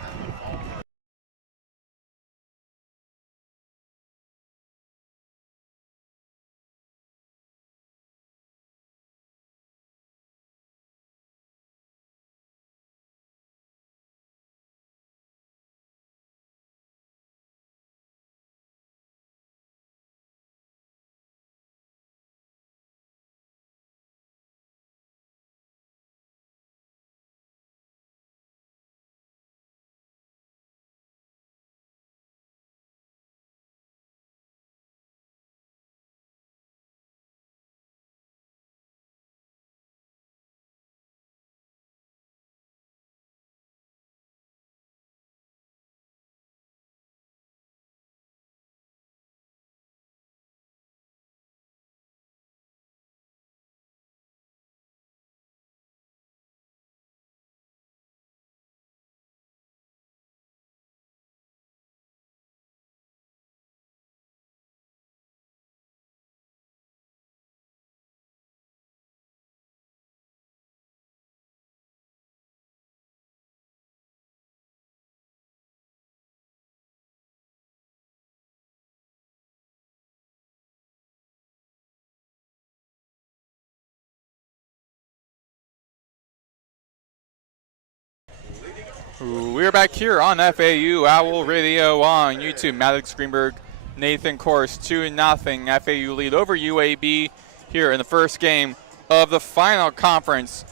We're back here on FAU Owl Radio on YouTube. Maddox, Greenberg, Nathan Korst, 2-0. FAU lead over UAB here in the first game of the final conference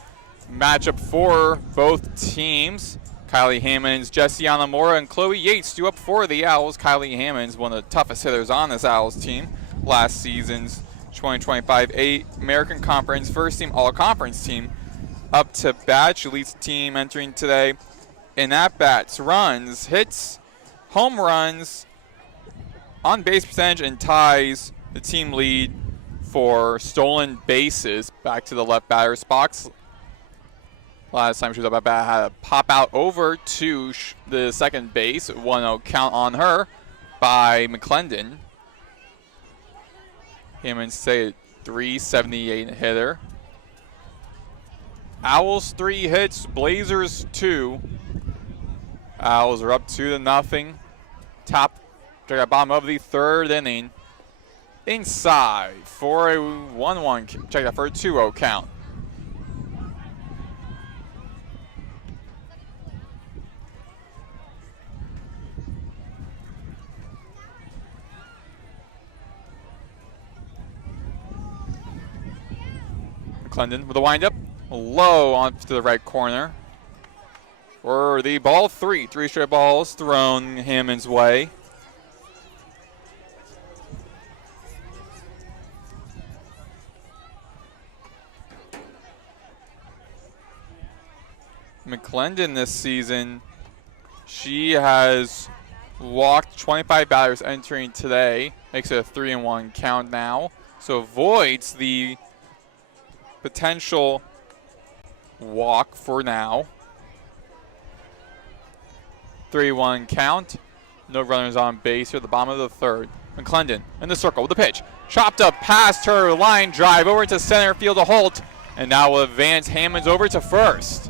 matchup for both teams. Kylie Hammonds, Jessiana Mora, and Chloe Yates do up for the Owls. Kylie Hammonds, one of the toughest hitters on this Owls team. Last season's 2025 American Conference first team All-Conference team. Up to bat, she leads the team entering today in at-bats, runs, hits, home runs, on-base percentage, and ties the team lead for stolen bases. Back to the left batter's box. Last time she was up at bat, had a pop out over to the second base. 1-0 count on her by McClendon. Hammonds stay at 378 hitter. Owls 3 hits, Blazers 2. Owls are up 2-0. Bottom of the third inning. Inside for a 1-1. Check that for a 2-0 count. McClendon with a windup. Low on to the right corner. For the ball 3. 3 straight balls thrown Hammond's way. McClendon this season, she has walked 25 batters entering today. Makes it a 3-1 count now. So avoids the potential walk for now. 3-1 count. No runners on base here at the bottom of the third. McClendon in the circle with the pitch. Chopped up past her line drive over to center field to Holt. And now will advance Hammonds over to first.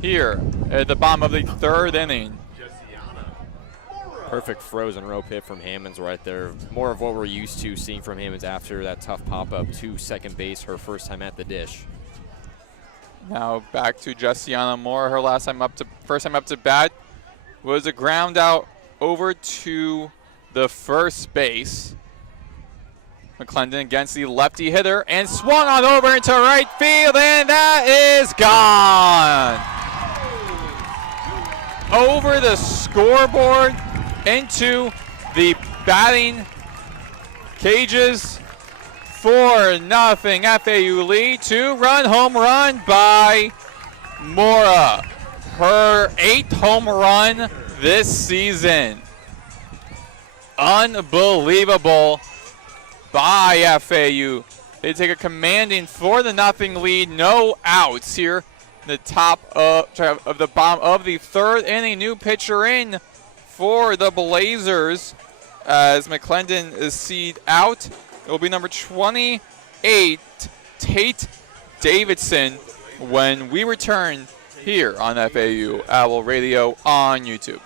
Here at the bottom of the third inning. Perfect frozen rope hit from Hammonds right there. More of what we're used to seeing from Hammonds after that tough pop-up to second base, her first time at the dish. Now back to Jessiana Moore. Her first time up to bat was a ground out over to the first base. McClendon against the lefty hitter and swung on over into right field, and that is gone. Over the scoreboard into the batting cages. 4-0 FAU lead. 2-run home run by Mora. Her 8th home run this season. Unbelievable by FAU. They take a commanding 4-0 lead. No outs here. The top of the bottom of the third inning. New pitcher in for the Blazers as McClendon is seed out. It will be number 28, Tate Davidson, when we return here on FAU Owl Radio on YouTube.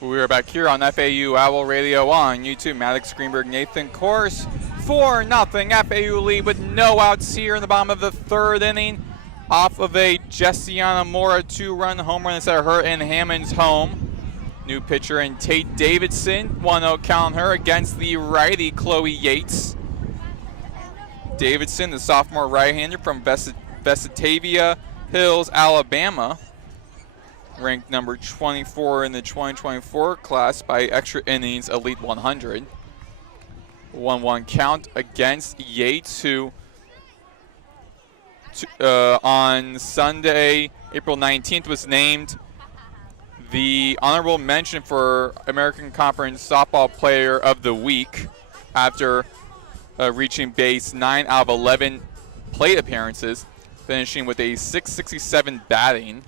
We are back here on FAU Owl Radio on YouTube. Maddox, Greenberg, Nathan Korst. 4-0 FAU lead with no outs here in the bottom of the third inning. Off of a Jessiana Mora 2-run home run instead of her in Hammond's home. New pitcher in Tate Davidson. 1-0 count on her against the righty Chloe Yates. Davidson, the sophomore right-hander from Vestatavia Hills, Alabama. Ranked number 24 in the 2024 class by extra innings Elite 100. 1-1 count against Yates, who on Sunday, April 19th, was named the honorable mention for American Conference Softball Player of the Week after reaching base 9 out of 11 plate appearances, finishing with a .667 batting.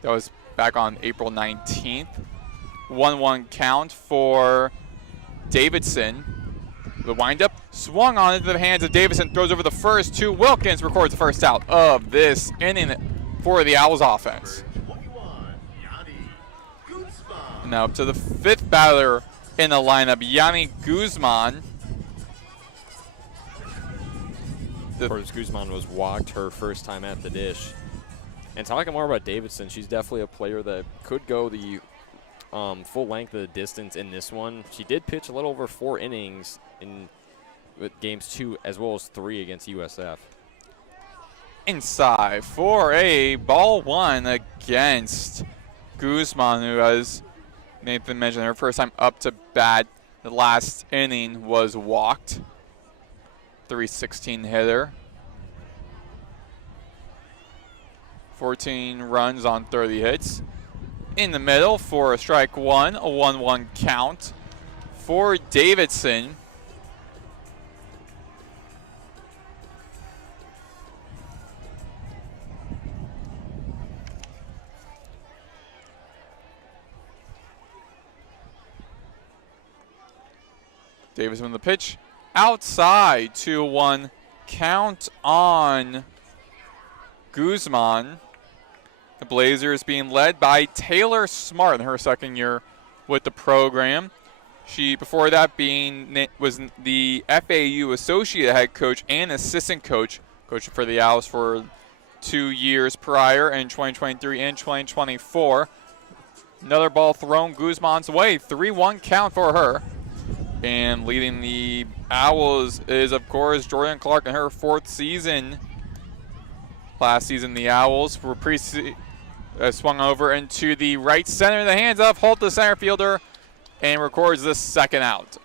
That was back on April 19th. 1-1 count for Davidson. The windup swung on into the hands of Davidson, throws over the first to Wilkins, records the first out of this inning for the Owls offense. Now up to the fifth batter in the lineup, Yanni Guzman. Of course, Guzman was walked her first time at the dish. And talking more about Davidson, she's definitely a player that could go the full length of the distance in this one. She did pitch a little over 4 innings in with games 2 as well as 3 against USF. Inside for a ball 1 against Guzman, who, as Nathan mentioned, her first time up to bat the last inning was walked. .316 hitter. 14 runs on 30 hits. In the middle for a strike 1, a 1-1 count for Davidson. Davidson with the pitch. Outside, 2-1 count on Guzman. The Blazers being led by Taylor Smart in her second year with the program. She, before that, was the FAU associate head coach and assistant coach, coaching for the Owls for 2 years prior in 2023 and 2024. Another ball thrown Guzman's way. 3-1 count for her. And leading the Owls is, of course, Jordan Clark in her 4th season. Last season, the Owls were swung over into the right center in the hands of Holt, the center fielder, and records the second out.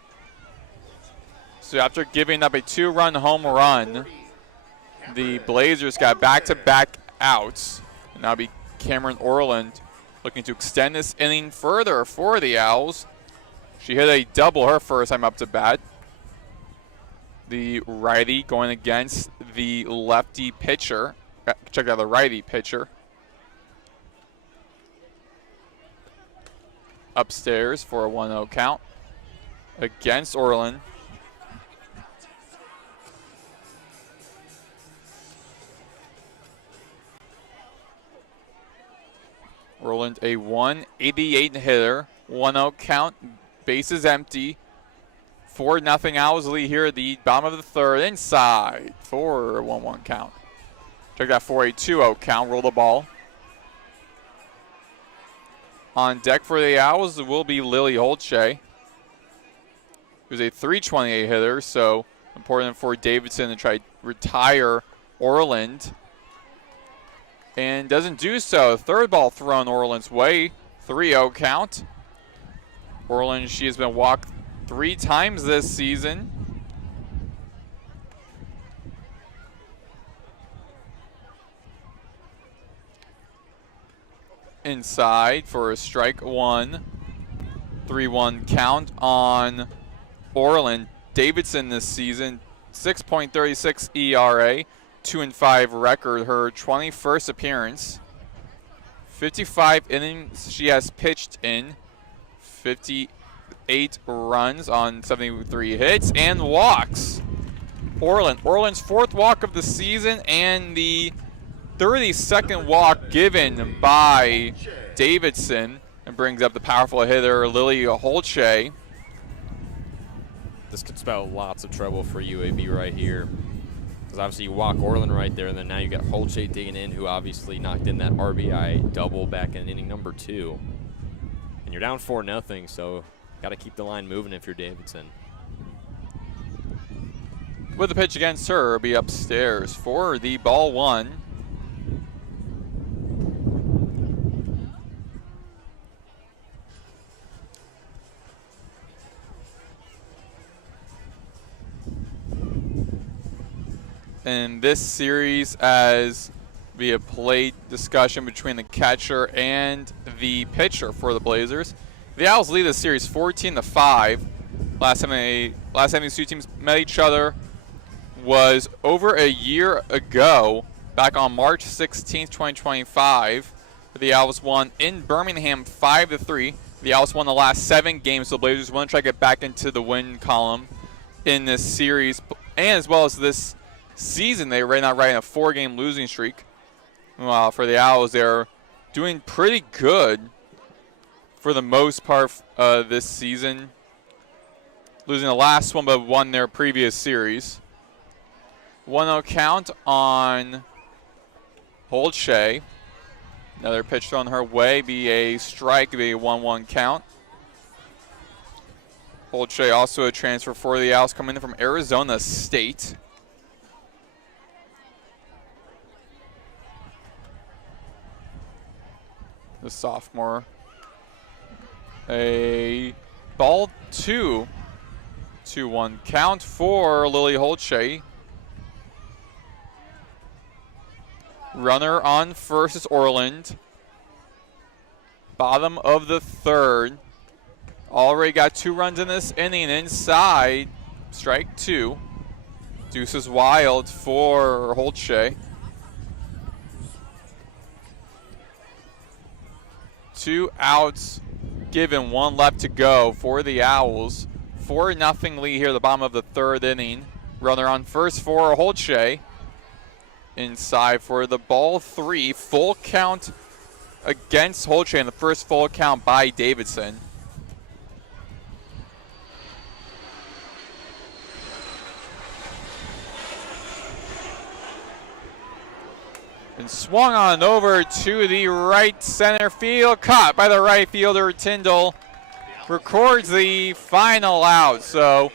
So after giving up a 2-run home run, the Blazers got back-to-back outs. And now be Cameron Orland looking to extend this inning further for the Owls. She hit a double her first time up to bat. The righty going against the lefty pitcher. Check out the righty pitcher. Upstairs for a 1-0 count against Orland. Orland, a 188 hitter, 1-0 count, bases empty. 4-0 Owls lead here at the bottom of the third. Inside for a 1-1 count. Check that for a 2-0 count. Roll the ball. On deck for the Owls will be Lily Holtshay, who's a .328 hitter, so important for Davidson to try to retire Orland. And doesn't do so. Third ball thrown Orland's way. 3-0 count. Orland, she has been walked 3 times this season. Inside for a strike 1. 3-1 count on Orland. Davidson this season, 6.36 ERA, 2-5 record, her 21st appearance. 55 innings she has pitched in, 58 runs on 73 hits, and walks. Orland's 4th walk of the season and the 32nd walk given by Davidson. and brings up the powerful hitter Lily Holche. This could spell lots of trouble for UAB right here. Because obviously you walk Orland right there, and then now you got Holche digging in, who obviously knocked in that RBI double back in inning number 2. And you're down 4-0, so got to keep the line moving if you're Davidson. With the pitch against her, it'll be upstairs for the ball 1. In this series, as via plate discussion between the catcher and the pitcher for the Blazers, the Owls lead the series 14-5. Last time these two teams met each other was over a year ago, back on March 16th, 2025. The Owls won in Birmingham 5-3. The Owls won the last 7 games, so the Blazers want to try to get back into the win column in this series, and as well as this season. They right now riding a 4-game losing streak. Well, for the Owls, they're doing pretty good for the most part this season. Losing the last one, but won their previous series. 1-0 count on Holche. Another pitch thrown her way, be a strike, be a 1-1 count. Holche also a transfer for the Owls, coming in from Arizona State. The sophomore. A ball 2. 2-1 count for Lily Holche. Runner on first is Orland. Bottom of the 3rd. Already got 2 runs in this inning inside. Strike 2. Deuces wild for Holche. 2 outs given, 1 left to go for the Owls. 4-0 lead here at the bottom of the 3rd inning. Runner on first for Holche. Inside for the ball 3. Full count against Holche, and the first full count by Davidson. And swung on over to the right center field. Caught by the right fielder, Tyndall. Records the final out. So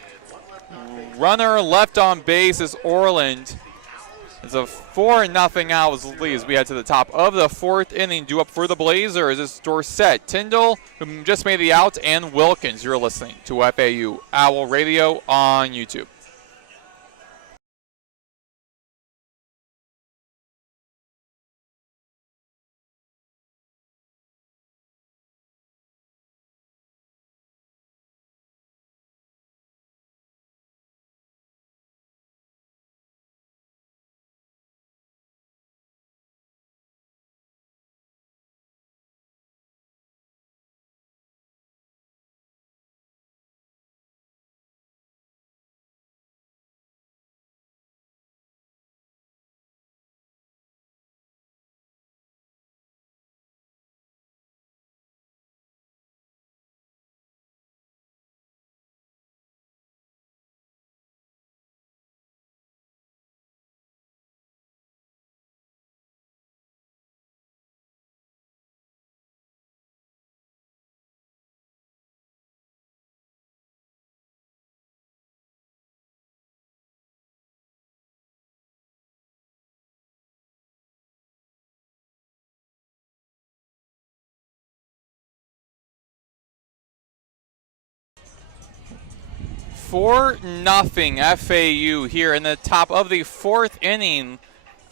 runner left on base is Orland. It's a 4-0 Owls lead as we head to the top of the 4th inning. Due up for the Blazers is Dorsett, Tyndall, who just made the out, and Wilkins. You're listening to FAU Owl Radio on YouTube. For 4-0 FAU here in the top of the 4th inning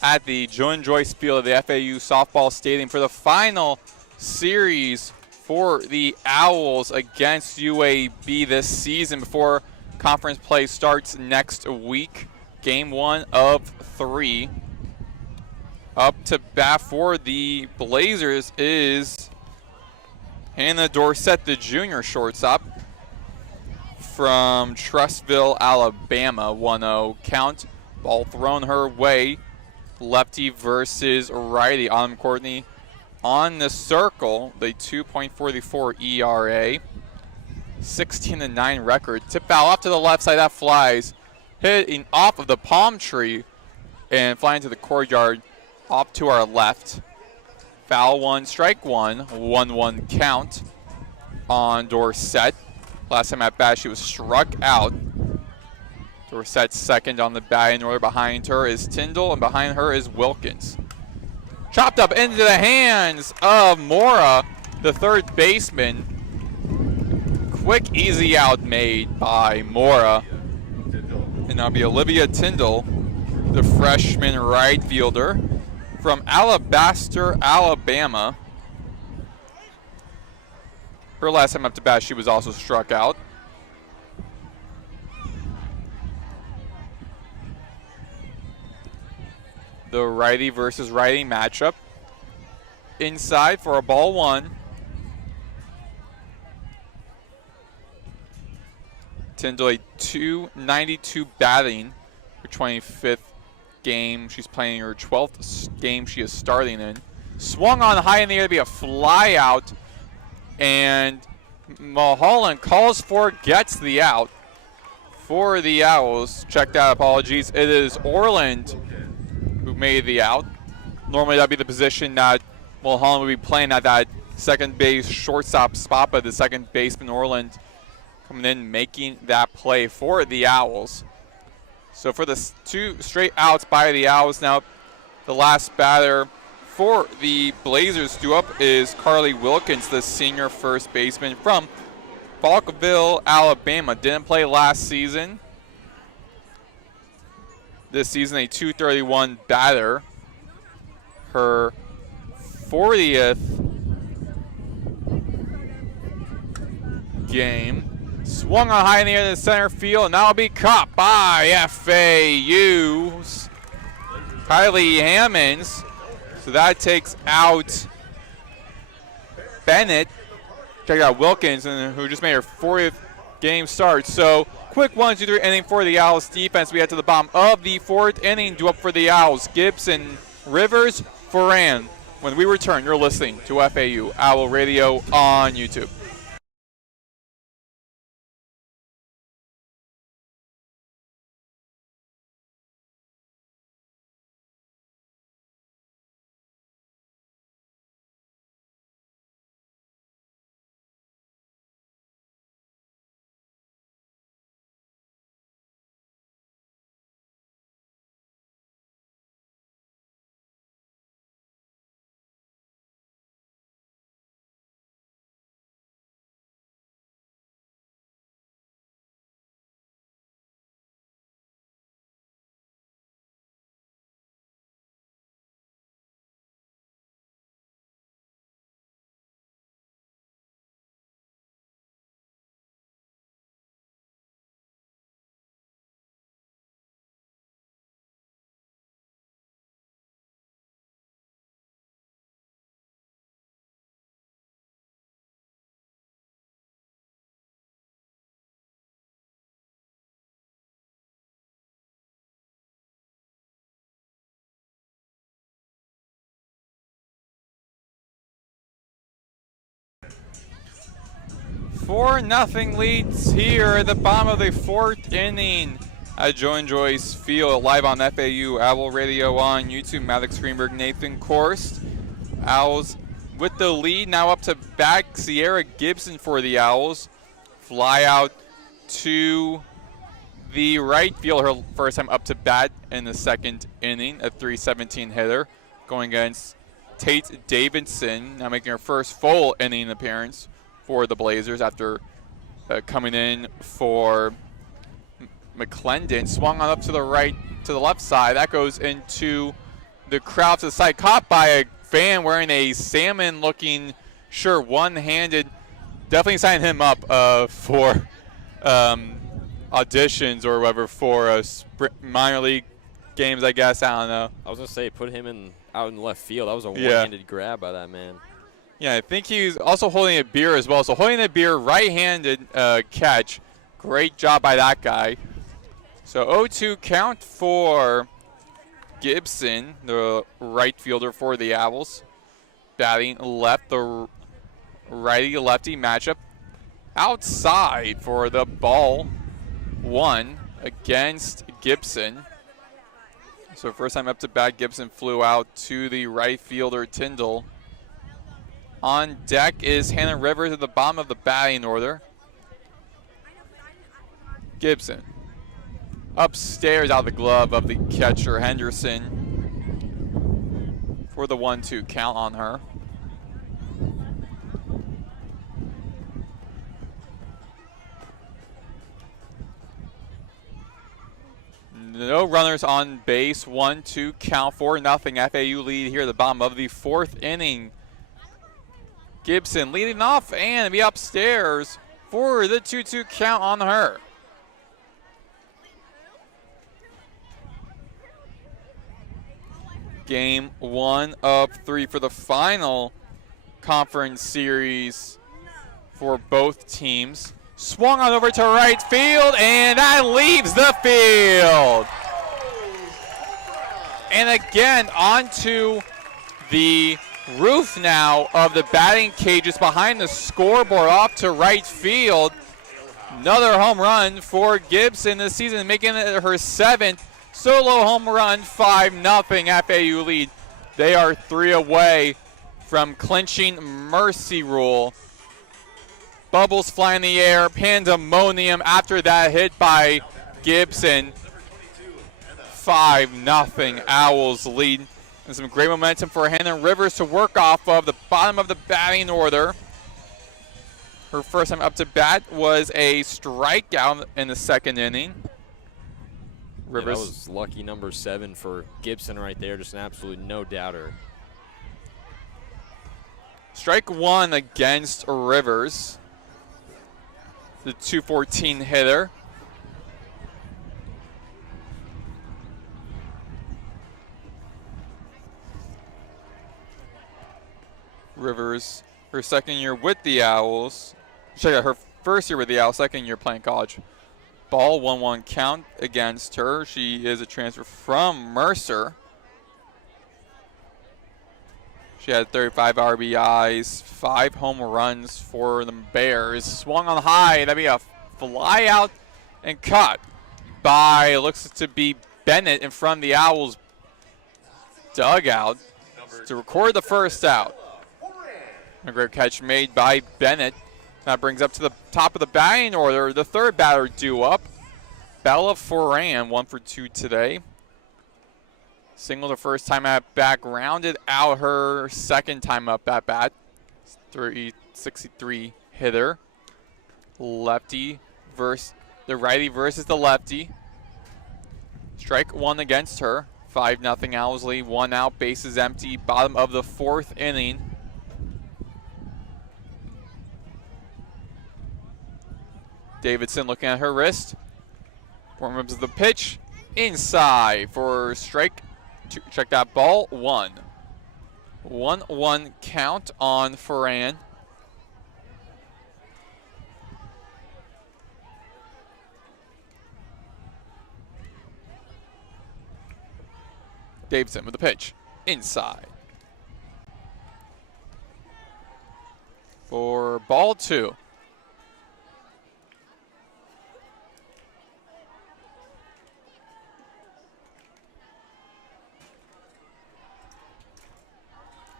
at the Joan Joyce Field of the FAU softball stadium for the final series for the Owls against UAB this season before conference play starts next week. Game 1 of 3. Up to bat for the Blazers is Hannah Dorsett, the junior shortstop from Trustville, Alabama. 1-0 count. Ball thrown her way. Lefty versus righty. Autumn Courtney on the circle, the 2.44 ERA, 16-9 record. Tip foul off to the left side, that flies, hitting off of the palm tree and flying to the courtyard off to our left. Foul 1, strike 1, 1-1 count on Dorsett. Last time at bat, she was struck out. Dorsett's second on the batting order. Behind her is Tyndall, and behind her is Wilkins. Chopped up into the hands of Mora, the third baseman. Quick, easy out made by Mora. And that'll be Olivia Tyndall, the freshman right fielder from Alabaster, Alabama. Her last time up to bat, she was also struck out. The righty versus righty matchup. Inside for a ball 1. Tyndall, a 292 batting, her 25th game. She's playing her 12th game she is starting in. Swung on high in the air to be a fly out, and Mulholland calls for, gets the out for the Owls. Checked out, apologies. It is Orland who made the out. Normally that'd be the position that Mulholland would be playing at, that second base shortstop spot, but the second baseman Orland coming in, making that play for the Owls. So for the 2 straight outs by the Owls, now the last batter for the Blazers due up is Carly Wilkins, the senior first baseman from Falkville, Alabama. Didn't play last season. This season, a 231 batter. Her 40th game. Swung on high in the air to the center field, and that'll be caught by FAU's Kylie Hammonds. So that takes out Bennett. Check out Wilkins, who just made her 40th game start. So quick 1-2-3 inning for the Owls defense. We head to the bottom of the 4th inning. Due up for the Owls, Gibson, Rivers, Foran. When we return, you're listening to FAU Owl Radio on YouTube. Four nothing leads here at the bottom of the 4th inning at Joe & Joyce Field, live on FAU Owl Radio on YouTube. Maddox, Greenberg, Nathan Korst. Owls with the lead, now up to bat. Sierra Gibson for the Owls. Fly out to the right field, her first time up to bat in the 2nd inning, a .317 hitter, going against Tate Davidson, now making her first full inning appearance for the Blazers after coming in for McClendon. Swung on up to the right, to the left side. That goes into the crowd to the side. Caught by a fan wearing a salmon-looking shirt, one-handed. Definitely sign him up for auditions or whatever for minor league games, I guess. I don't know. I was going to say, put him out in left field. That was a one-handed grab by that man. Yeah, I think he's also holding a beer as well. So holding a beer, right-handed catch. Great job by that guy. So 0-2 count for Gibson, the right fielder for the Owls. batting left, the righty-lefty matchup outside for the ball 1 against Gibson. So first time up to bat, Gibson flew out to the right fielder, Tyndall. On deck is Hannah Rivers at the bottom of the batting order. Gibson upstairs out of the glove of the catcher, Henderson, for the 1-2 count on her. No runners on base. 1-2 count, 4-0 FAU lead here at the bottom of the 4th inning. Gibson leading off and be upstairs for the 2-2 count on her. Game 1 of 3 for the final conference series for both teams. Swung on over to right field, and that leaves the field. And again, onto the roof now of the batting cages behind the scoreboard off to right field. Another home run for Gibson this season, making it her 7th solo home run. 5-0 FAU lead. They are 3 away from clinching Mercy Rule. Bubbles fly in the air, pandemonium after that hit by Gibson. 5-0 Owls lead. And some great momentum for Hannah Rivers to work off of the bottom of the batting order. Her first time up to bat was a strikeout in the 2nd inning. Rivers. Yeah, that was lucky number 7 for Gibson right there. Just an absolute no doubter. Strike 1 against Rivers. The 214 hitter. Rivers, her 2nd year with the Owls. Check out her 1st year with the Owls, 2nd year playing college ball. 1-1 count against her. She is a transfer from Mercer. She had 35 RBIs, 5 home runs for the Bears. Swung on high. That'd be a fly out and caught by, looks to be Bennett in front of the Owls dugout to record the first out. A great catch made by Bennett. That brings up to the top of the batting order. The 3rd batter due up. Bella Foran, 1 for 2 today. Single the first time at bat, grounded out her 2nd time up at bat. 363 hitter. Lefty versus the righty versus the lefty. Strike 1 against her. 5-0 Owls lead. 1 out, bases empty. Bottom of the 4th inning. Davidson looking at her wrist. Warm-ups of the pitch. Inside for strike. Check that ball. 1. 1-1 count on Foran. Davidson with the pitch. Inside. For ball 2.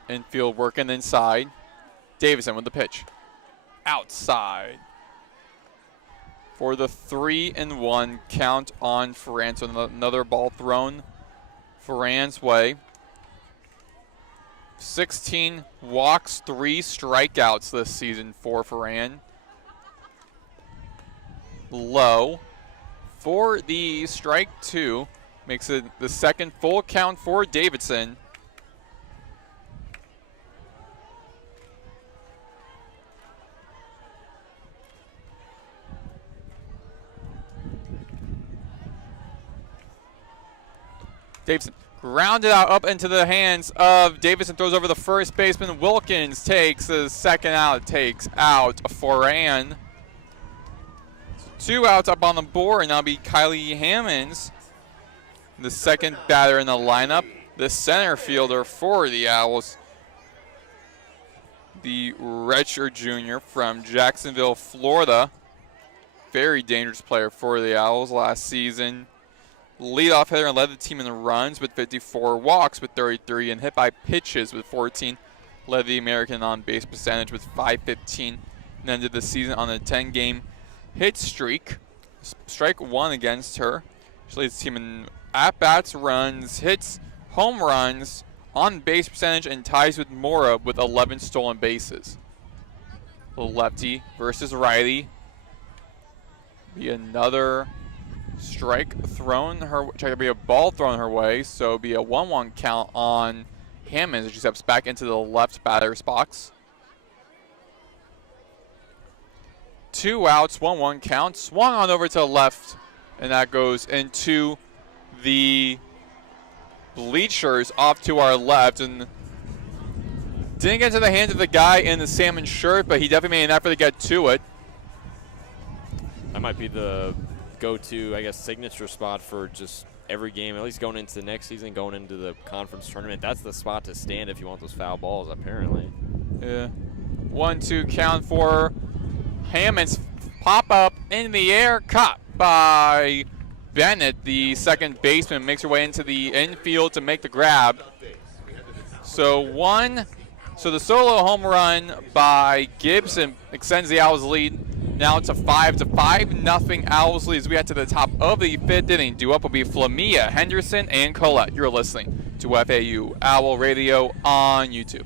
Infield working inside. Davison with the pitch. Outside. For the 3-1 count on Foran. So another ball thrown Foran's way. 16 walks, 3 strikeouts this season for Foran. Low. For the strike 2. Makes it the 2nd full count for Davidson. Davidson grounded out up into the hands of Davidson. Throws over the first baseman. Wilkins takes the 2nd out. Takes out Foran. So 2 outs up on the board. And that'll be Kylie Hammonds, the 2nd batter in the lineup. The center fielder for the Owls. the redshirt junior from Jacksonville, Florida. Very dangerous player for the Owls last season. Leadoff hitter and led the team in the runs with 54, walks with 33, and hit by pitches with 14. Led the American on base percentage with 515, and ended the season on a 10-game hit streak. Strike one against her. She leads the team in at-bats, runs, hits, home runs, on base percentage, and ties with Mora with 11 stolen bases. The lefty versus righty. Be another strike thrown her, try to be a ball thrown her way, so be a 1-1 count on Hammond as she steps back into the left batter's box. 2 outs, 1-1 count, swung on over to the left, and that goes into the bleachers off to our left, and didn't get to the hands of the guy in the salmon shirt, but he definitely made an effort to get to it. That might be the go-to, I guess, signature spot for just every game, at least going into the next season, going into the conference tournament. That's the spot to stand if you want those foul balls, apparently. Yeah. 1-2 count for Hammond's pop-up in the air, caught by Bennett. The second baseman makes her way into the infield to make the grab. So the solo home run by Gibson extends the Owls lead. Now it's a 5-5, Owls lead as we head to the top of the 5th inning. Due up will be Flamia, Henderson, and Collette. You're listening to FAU Owl Radio on YouTube.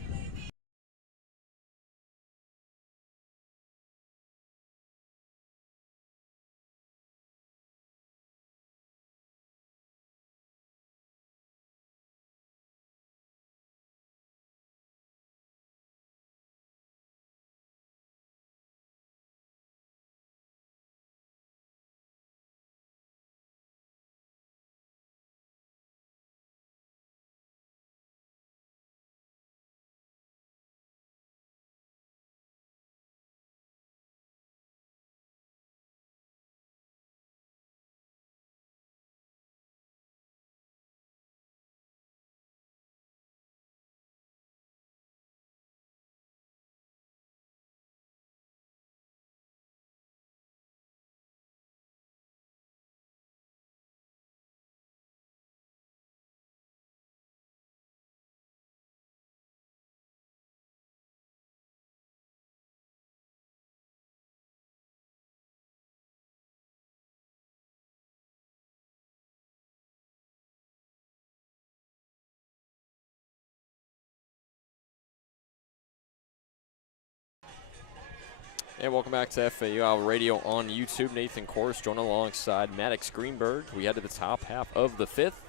And welcome back to FAU Owl Radio on YouTube. Nathan Korst joined alongside Maddox Greenberg. We head to the top half of the 5th,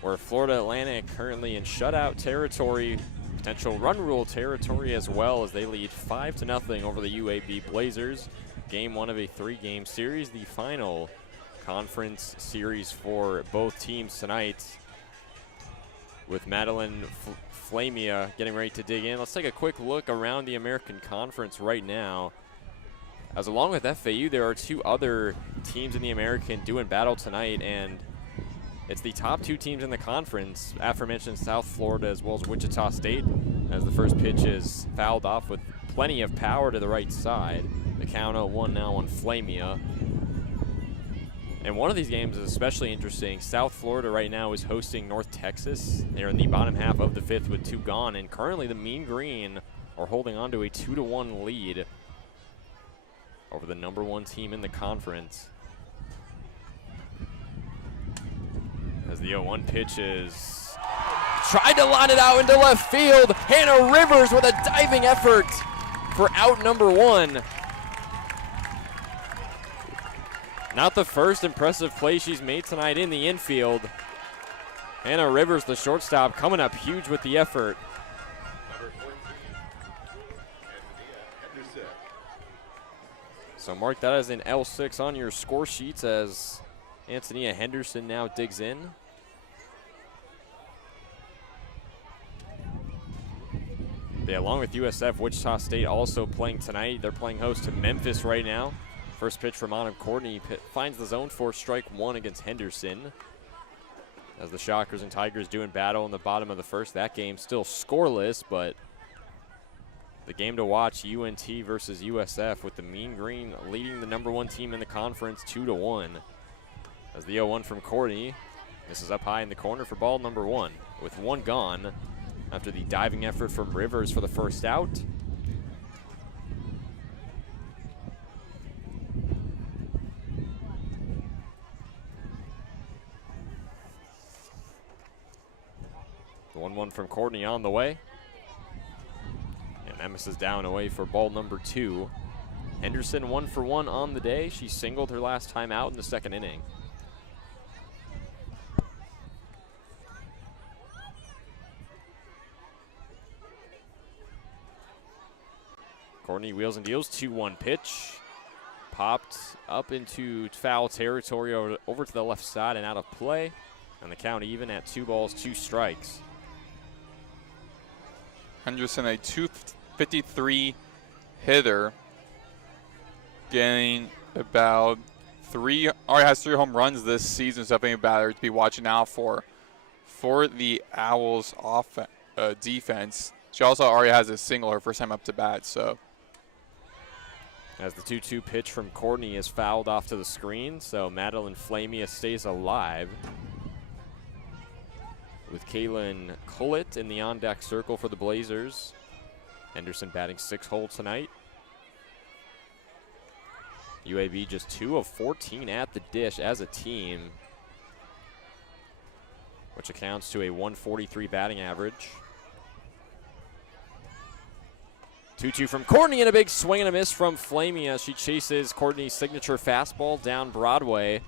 where Florida Atlantic currently in shutout territory, potential run rule territory as well, as they lead 5-0 over the UAB Blazers. Game 1 of a 3-game series, the final conference series for both teams tonight, with Madeline Flamia getting ready to dig in. Let's take a quick look around the American Conference right now. As along with FAU, there are 2 other teams in the American doing battle tonight, and it's the top 2 teams in the conference, aforementioned South Florida as well as Wichita State, as the first pitch is fouled off with plenty of power to the right side. The count 0-1 now on Flamia. And one of these games is especially interesting. South Florida right now is hosting North Texas. They're in the bottom half of the 5th with 2 gone, and currently the Mean Green are holding on to a 2-1 lead over the #1 team in the conference. As the 0-1 pitch is tried to line it out into left field. Hannah Rivers with a diving effort for out #1. Not the first impressive play she's made tonight in the infield. Hannah Rivers, the shortstop, coming up huge with the effort. So mark that as an L6 on your score sheets as Antonia Henderson now digs in. They, along with USF, Wichita State also playing tonight. They're playing host to Memphis right now. First pitch from Autumn Courtney finds the zone for strike 1 against Henderson. As the Shockers and Tigers doing battle in the bottom of the 1st. That game still scoreless, but The game to watch, UNT versus USF, with the Mean Green leading the #1 team in the conference 2-1. As the 0-1 from Courtney. This is up high in the corner for ball number 1 with 1 gone after the diving effort from Rivers for the first out. The 1-1 from Courtney on the way. And Nemesis down away for ball number 2. Henderson 1 for 1 on the day. She singled her last time out in the 2nd inning. Courtney wheels and deals, 2-1 pitch. Popped up into foul territory over to the left side and out of play. And the count even at 2 balls, 2 strikes. Henderson, a 253 hitter, getting about already has 3 home runs this season, so definitely a batter to be watching out for the Owls defense. She also already has a single her first time up to bat, so. As the 2-2 pitch from Courtney is fouled off to the screen, so Madeline Flamia stays alive. With Kaylin Collett in the on-deck circle for the Blazers. Henderson batting 6-hole tonight. UAB just 2 of 14 at the dish as a team, which accounts to a 143 batting average. 2-2 from Courtney and a big swing and a miss from Flamia. She chases Courtney's signature fastball down Broadway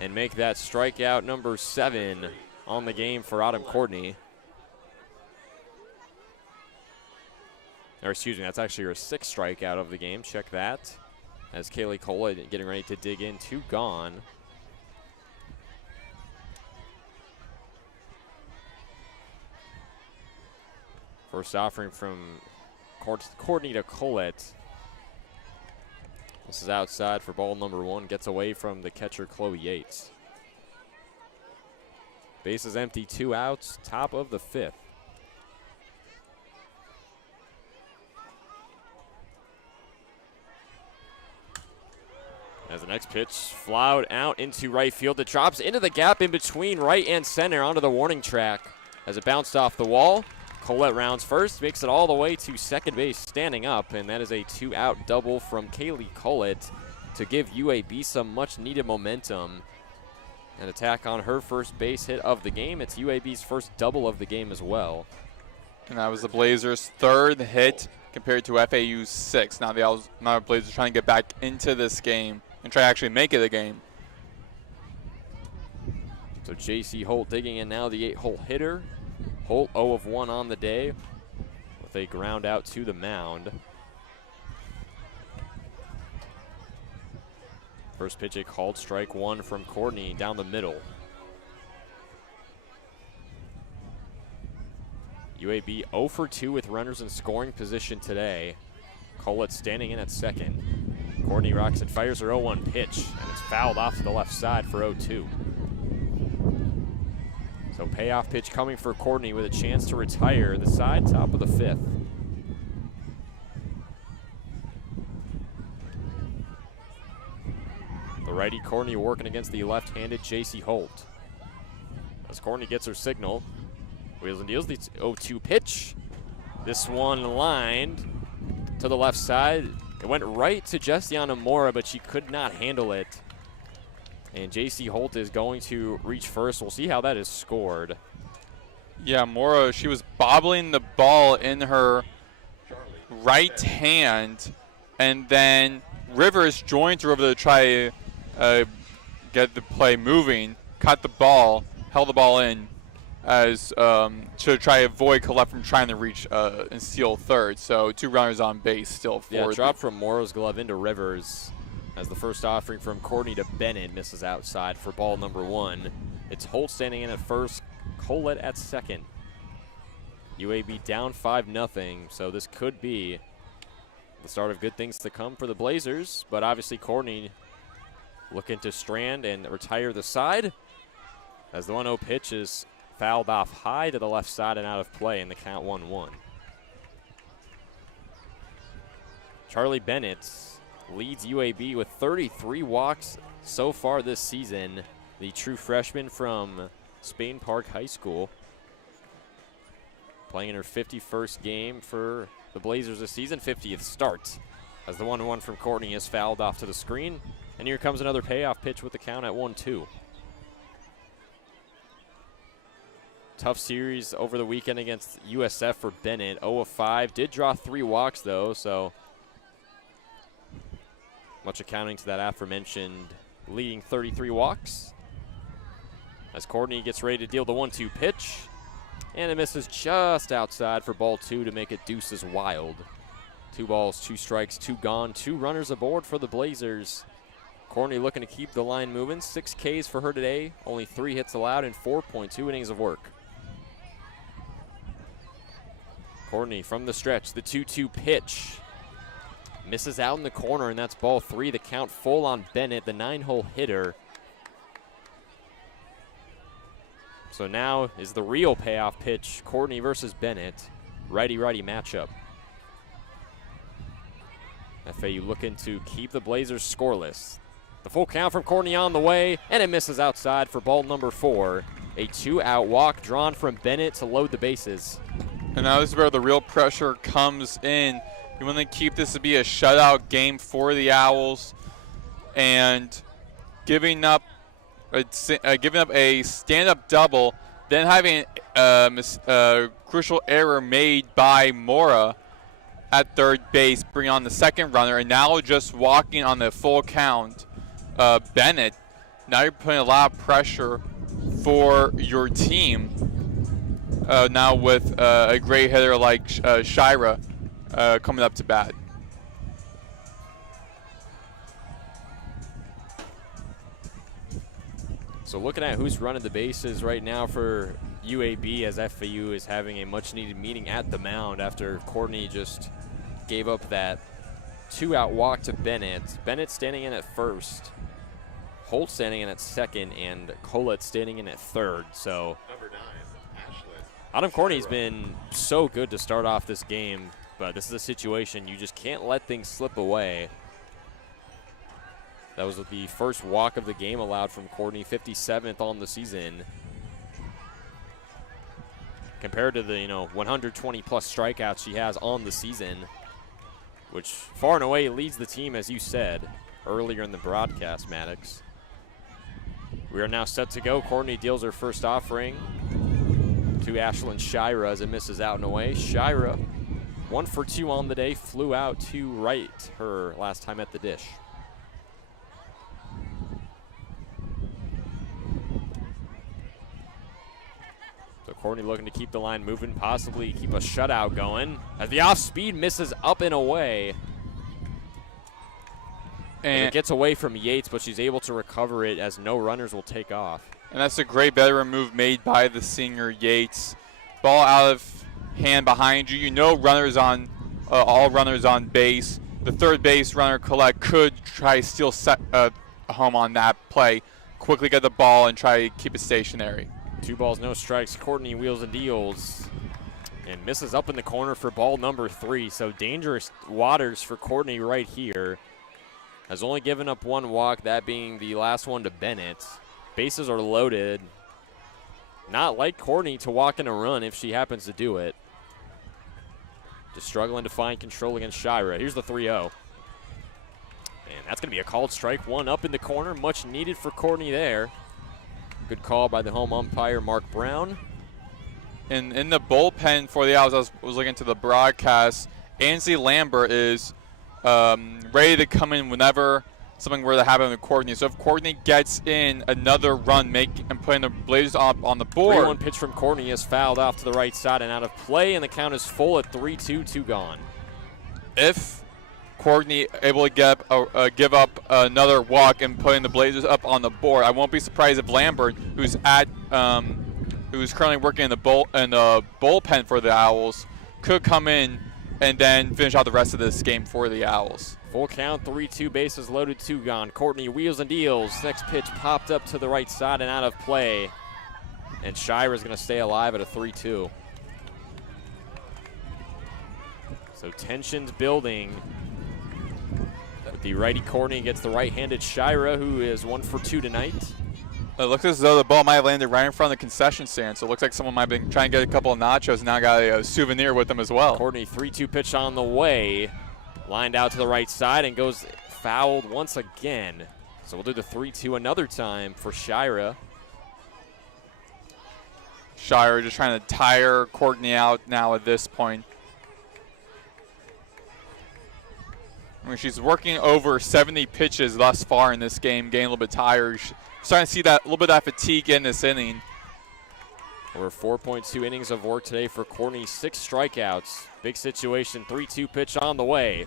and make that strikeout number 7 on the game for Autumn Courtney. Or excuse me, that's actually her 6th strikeout of the game. Check that. As Kaylee Collett getting ready to dig in, 2 gone. First offering from Courtney to Collett. This is outside for ball number 1. Gets away from the catcher, Chloe Yates. Bases empty, 2 outs, top of the 5th. As the next pitch flowed out into right field, it drops into the gap in between right and center onto the warning track. As it bounced off the wall, Collett rounds first, makes it all the way to second base standing up, and that is a 2-out double from Kaylee Collett to give UAB some much-needed momentum. An attack on her first base hit of the game. It's UAB's first double of the game as well. And that was the Blazers' 3rd hit compared to FAU's 6th. Now the Blazers trying to get back into this game and try to actually make it a game. So J.C. Holt digging in now, the 8-hole hitter. Holt 0 of 1 on the day with a ground out to the mound. First pitch, a called strike 1 from Courtney down the middle. UAB 0 for 2 with runners in scoring position today. Collett standing in at second. Courtney rocks and fires her 0-1 pitch, and it's fouled off to the left side for 0-2. So payoff pitch coming for Courtney with a chance to retire the side, top of the 5th. The righty Courtney working against the left-handed J.C. Holt. As Courtney gets her signal, wheels and deals the 0-2 pitch. This one lined to the left side. It went right to Jessiana Mora, but she could not handle it. And J.C. Holt is going to reach first. We'll see how that is scored. Yeah, Mora, she was bobbling the ball in her right hand, and then Rivers joined her over to try to get the play moving, caught the ball, held the ball in as to try to avoid Collette from trying to reach and steal third. So 2 runners on base still for. Yeah, drop from Mora's glove into Rivers. As the first offering from Courtney to Bennett misses outside for ball number 1. It's Holt standing in at first, Collett at second. UAB down 5-0, so this could be the start of good things to come for the Blazers. But obviously Courtney looking to strand and retire the side as the 1-0 pitch is fouled off high to the left side and out of play, in the count 1-1. Charlie Bennett leads UAB with 33 walks so far this season. The true freshman from Spain Park High School, playing in her 51st game for the Blazers this season, 50th start, as the 1-1 from Courtney is fouled off to the screen. And here comes another payoff pitch with the count at 1-2. Tough series over the weekend against USF for Bennett. 0 of 5. Did draw 3 walks, though, so much accounting to that aforementioned leading 33 walks. As Courtney gets ready to deal the 1-2 pitch. And it misses just outside for ball 2 to make it deuces wild. 2 balls, 2 strikes, 2 gone, 2 runners aboard for the Blazers. Courtney looking to keep the line moving. 6 Ks for her today. Only 3 hits allowed in 4.2 innings of work. Courtney from the stretch, the 2-2 pitch. Misses out in the corner, and that's ball 3. The count full on Bennett, the 9-hole hitter. So now is the real payoff pitch. Courtney versus Bennett. Righty-righty matchup. FAU looking to keep the Blazers scoreless. The full count from Courtney on the way, and it misses outside for ball number 4. A 2-out walk drawn from Bennett to load the bases. And now this is where the real pressure comes in. You want to keep this to be a shutout game for the Owls, and giving up a stand-up double, then having a crucial error made by Mora at third base, bring on the second runner, and now just walking on the full count, Bennett. Now you're putting a lot of pressure for your team. Now with a great hitter like Shira coming up to bat. So looking at who's running the bases right now for UAB, as FAU is having a much-needed meeting at the mound after Courtney just gave up that 2-out walk to Bennett. Bennett standing in at first, Holt standing in at second, and Collette standing in at third. So Number 9, Ashlyn. Adam Courtney's been so good to start off this game, but this is a situation you just can't let things slip away. That was the first walk of the game allowed from Courtney, 57th on the season. Compared to the 120-plus strikeouts she has on the season, which far and away leads the team, as you said earlier in the broadcast, Maddox. We are now set to go. Courtney deals her first offering to Ashlyn Shira as it misses out and away. Shira, 1 for 2 on the day, flew out to right her last time at the dish. So Courtney looking to keep the line moving, possibly keep a shutout going, as the off-speed misses up and away. And it gets away from Yates, but she's able to recover it as no runners will take off. And that's a great veteran move made by the senior Yates. Ball out of hand behind you. You know runners on, all runners on base. The third base runner, Collette, could try to steal a home on that play. Quickly get the ball and try to keep it stationary. 2 balls, no strikes. Courtney wheels and deals and misses up in the corner for ball number 3. So dangerous waters for Courtney right here. Has only given up 1 walk, that being the last one to Bennett. Bases are loaded. Not like Courtney to walk in a run if she happens to do it. Just struggling to find control against Shira. Here's the 3-0. And that's going to be a called strike. 1 up in the corner. Much needed for Courtney there. Good call by the home umpire, Mark Brown. And in the bullpen for the Owls, I was looking to the broadcast, Ansley Lambert is ready to come in whenever something were to happen with Courtney. So if Courtney gets in another run and putting the Blazers up on the board. 3-1 pitch from Courtney is fouled off to the right side and out of play, and the count is full at 3-2, 2 gone. If Courtney able to give up another walk and putting the Blazers up on the board, I won't be surprised if Lambert, who's currently working in the bullpen for the Owls, could come in and then finish out the rest of this game for the Owls. Full count, 3-2, bases loaded, 2 gone. Courtney wheels and deals. Next pitch popped up to the right side and out of play. And Shira's going to stay alive at a 3-2. So tensions building the righty Courtney against the right-handed Shira, who is 1 for 2 tonight. It looks as though the ball might have landed right in front of the concession stand, so it looks like someone might have been trying to get a couple of nachos and now got a souvenir with them as well. Courtney 3-2 pitch on the way. Lined out to the right side and goes fouled once again. So we'll do the 3-2 another time for Shira. Shira just trying to tire Courtney out now at this point. I mean, she's working over 70 pitches thus far in this game, getting a little bit tired. She's starting to see that a little bit of that fatigue in this inning. Over 4.2 innings of work today for Courtney, 6 strikeouts. Big situation, 3-2 pitch on the way.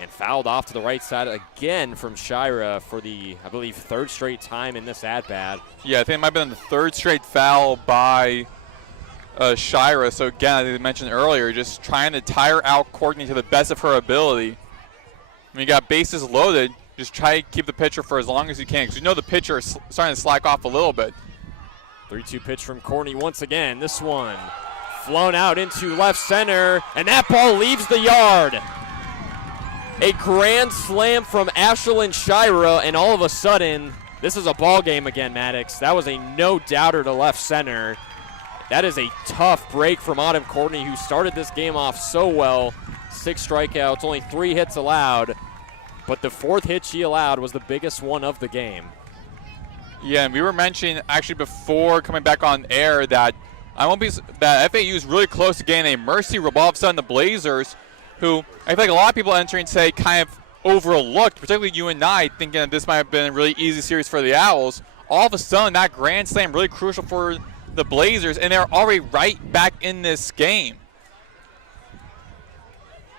And fouled off to the right side again from Shira for the, I believe, 3rd straight time in this at-bat. Yeah, I think it might have been the 3rd straight foul by Shira. So again, as I mentioned earlier, just trying to tire out Courtney to the best of her ability. When you got bases loaded, just try to keep the pitcher for as long as you can, because you know the pitcher is starting to slack off a little bit. 3-2 pitch from Courtney once again. This one flown out into left center, and that ball leaves the yard. A grand slam from Ashlyn Shira, and all of a sudden, this is a ball game again, Maddox. That was a no-doubter to left center. That is a tough break from Autumn Courtney, who started this game off so well. 6 strikeouts, only 3 hits allowed, but the 4th hit she allowed was the biggest one of the game. Yeah, and we were mentioning actually before coming back on air that that FAU is really close to getting a mercy rule. All of a sudden, the Blazers, who I feel like a lot of people entering today kind of overlooked, particularly you and I, thinking that this might have been a really easy series for the Owls. All of a sudden, that grand slam really crucial for the Blazers, and they're already right back in this game.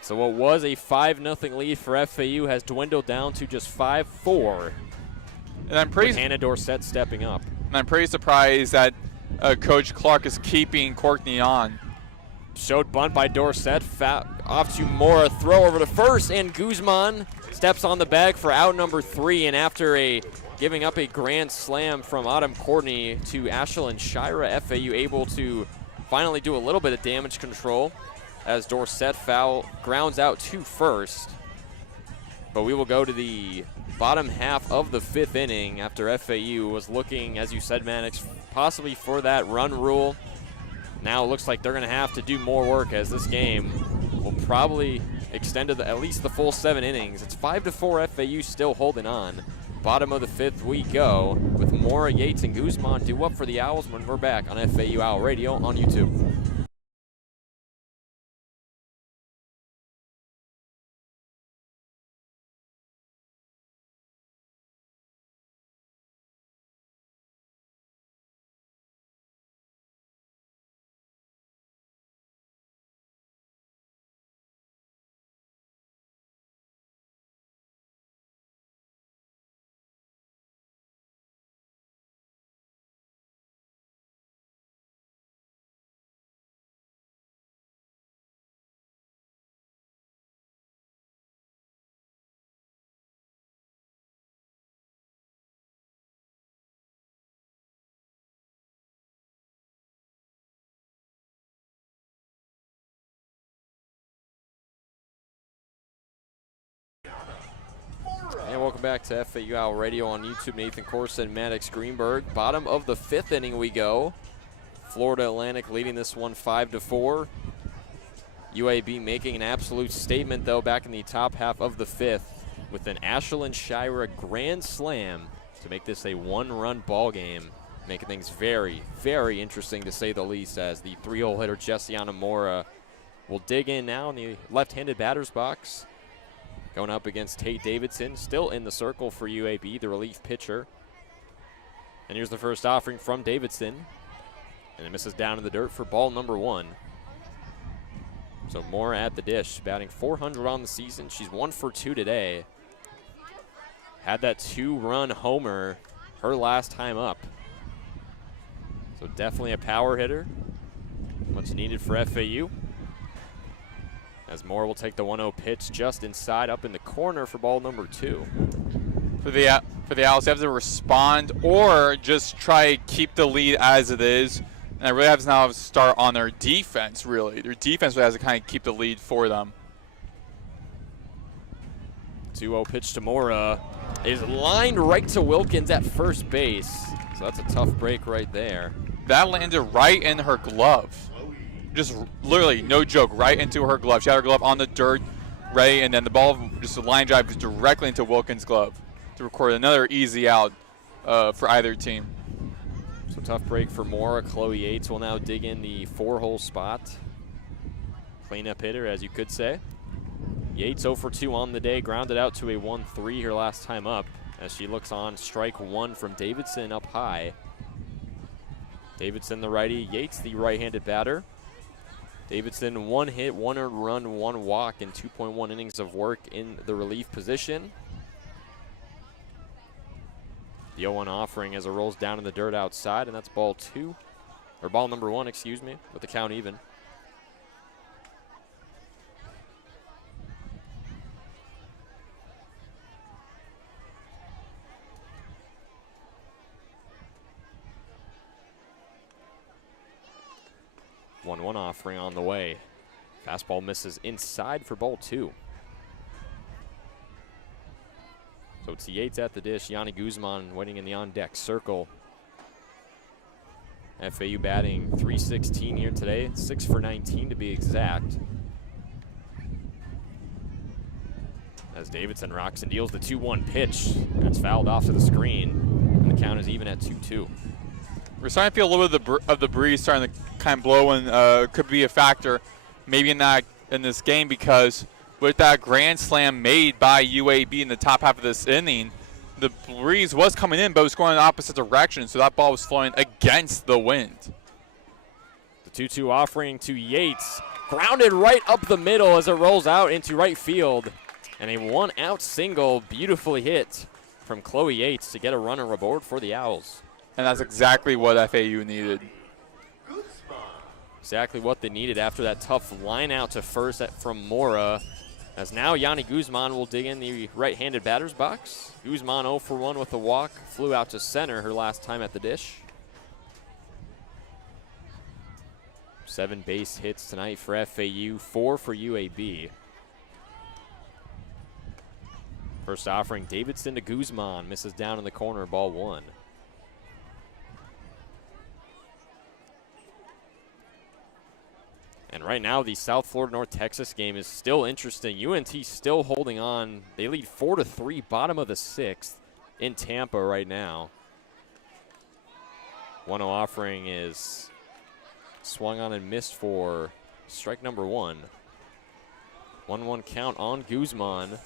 So what was a 5-0 lead for FAU has dwindled down to just 5-4. And I'm pretty with Hannah Dorsett stepping up. And I'm pretty surprised that Coach Clark is keeping Courtney on. Showed bunt by Dorsett, off to Mora, throw over to first, and Guzman steps on the bag for out number 3. And after giving up a grand slam from Autumn Courtney to Ashlyn Shira, FAU able to finally do a little bit of damage control as Dorsett grounds out to first. But we will go to the bottom half of the 5th inning after FAU was looking, as you said, Maddox, possibly for that run rule. Now it looks like they're going to have to do more work, as this game will probably extend to at least the full 7 innings. It's 5-4, FAU still holding on. Bottom of the 5th we go with Mora, Yates, and Guzman due up for the Owls when we're back on FAU Owl Radio on YouTube. And welcome back to FAU Owl Radio on YouTube. Nathan Korst and Maddox Greenberg. Bottom of the 5th inning we go. Florida Atlantic leading this one 5-4. UAB making an absolute statement, though, back in the top half of the 5th with an Ashlyn Shira grand slam to make this a 1-run ball game, making things very, very interesting to say the least, as the 3-hole hitter Jessiana Mora will dig in now in the left-handed batter's box. Going up against Tate Davidson, still in the circle for UAB, the relief pitcher. And here's the first offering from Davidson. And it misses down in the dirt for ball number 1. So Mora at the dish, batting .400 on the season. She's 1 for 2 today. Had that 2-run homer her last time up. So definitely a power hitter. Much needed for FAU. As Moore will take the 1-0 pitch just inside, up in the corner for ball number 2. For the Owls, they have to respond or just try to keep the lead as it is. And it really has to now start on their defense, really. Their defense really has to kind of keep the lead for them. 2-0 pitch to Mora is lined right to Wilkins at first base. So that's a tough break right there. That landed right in her glove. Just literally, no joke, right into her glove. She had her glove on the dirt, ready, and then the ball, just a line drive directly into Wilkins' glove to record another easy out for either team. So tough break for Mora. Chloe Yates will now dig in the 4-hole spot. Cleanup hitter, as you could say. Yates 0 for 2 on the day, grounded out to a 1-3 her last time up as she looks on strike one from Davidson up high. Davidson the righty, Yates the right-handed batter. Davidson 1 hit, 1 earned run, 1 walk in 2.1 innings of work in the relief position. The 0-1 offering as it rolls down in the dirt outside, and that's ball number 1, excuse me, with the count even. One offering on the way. Fastball misses inside for ball 2. So it's Yates at the dish. Yanni Guzman waiting in the on-deck circle. FAU batting .316 here today, 6 for 19 to be exact. As Davidson rocks and deals the 2-1 pitch. That's fouled off to the screen, and the count is even at 2-2. We're starting to feel a little bit of the breeze starting to kind of blow, and could be a factor maybe in this game, because with that grand slam made by UAB in the top half of this inning, the breeze was coming in, but it was going in the opposite direction, so that ball was flowing against the wind. The 2-2 offering to Yates, grounded right up the middle as it rolls out into right field, and a 1-out single beautifully hit from Chloe Yates to get a runner aboard for the Owls. And that's exactly what FAU needed. Exactly what they needed after that tough line out to first from Mora. As now Yanni Guzman will dig in the right-handed batter's box. Guzman 0 for 1 with a walk. Flew out to center her last time at the dish. 7 base hits tonight for FAU, 4 for UAB. First offering, Davidson to Guzman. Misses down in the corner, ball 1. And right now, the South Florida North Texas game is still interesting. UNT still holding on. They lead 4-3, bottom of the 6th in Tampa right now. 1-0 offering is swung on and missed for strike number 1. 1-1 count on Guzman.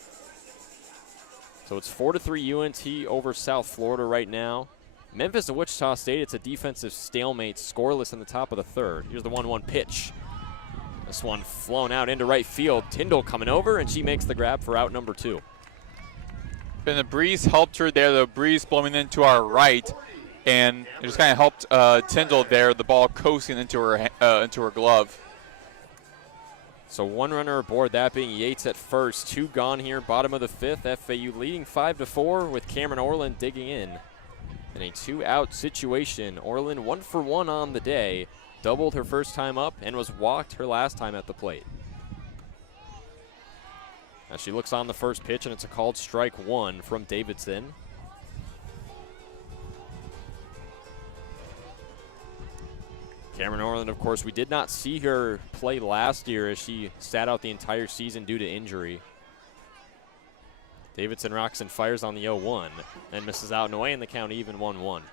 So it's 4-3 UNT over South Florida right now. Memphis and Wichita State, it's a defensive stalemate, scoreless in the top of the 3rd. Here's the 1-1 pitch. This one flown out into right field. Tyndall coming over, and she makes the grab for out number 2. And the breeze helped her there. The breeze blowing into our right, and it just kind of helped Tyndall there. The ball coasting into her glove. So 1 runner aboard, that being Yates at first. 2 gone here, bottom of the 5th. FAU leading 5-4 with Cameron Orland digging in a 2-out situation. Orland 1 for 1 on the day. Doubled her first time up and was walked her last time at the plate. As she looks on the first pitch, and it's a called strike 1 from Davidson. Cameron Orland, of course, we did not see her play last year as she sat out the entire season due to injury. Davidson rocks and fires on the 0-1 and misses out and away, in the count even 1-1.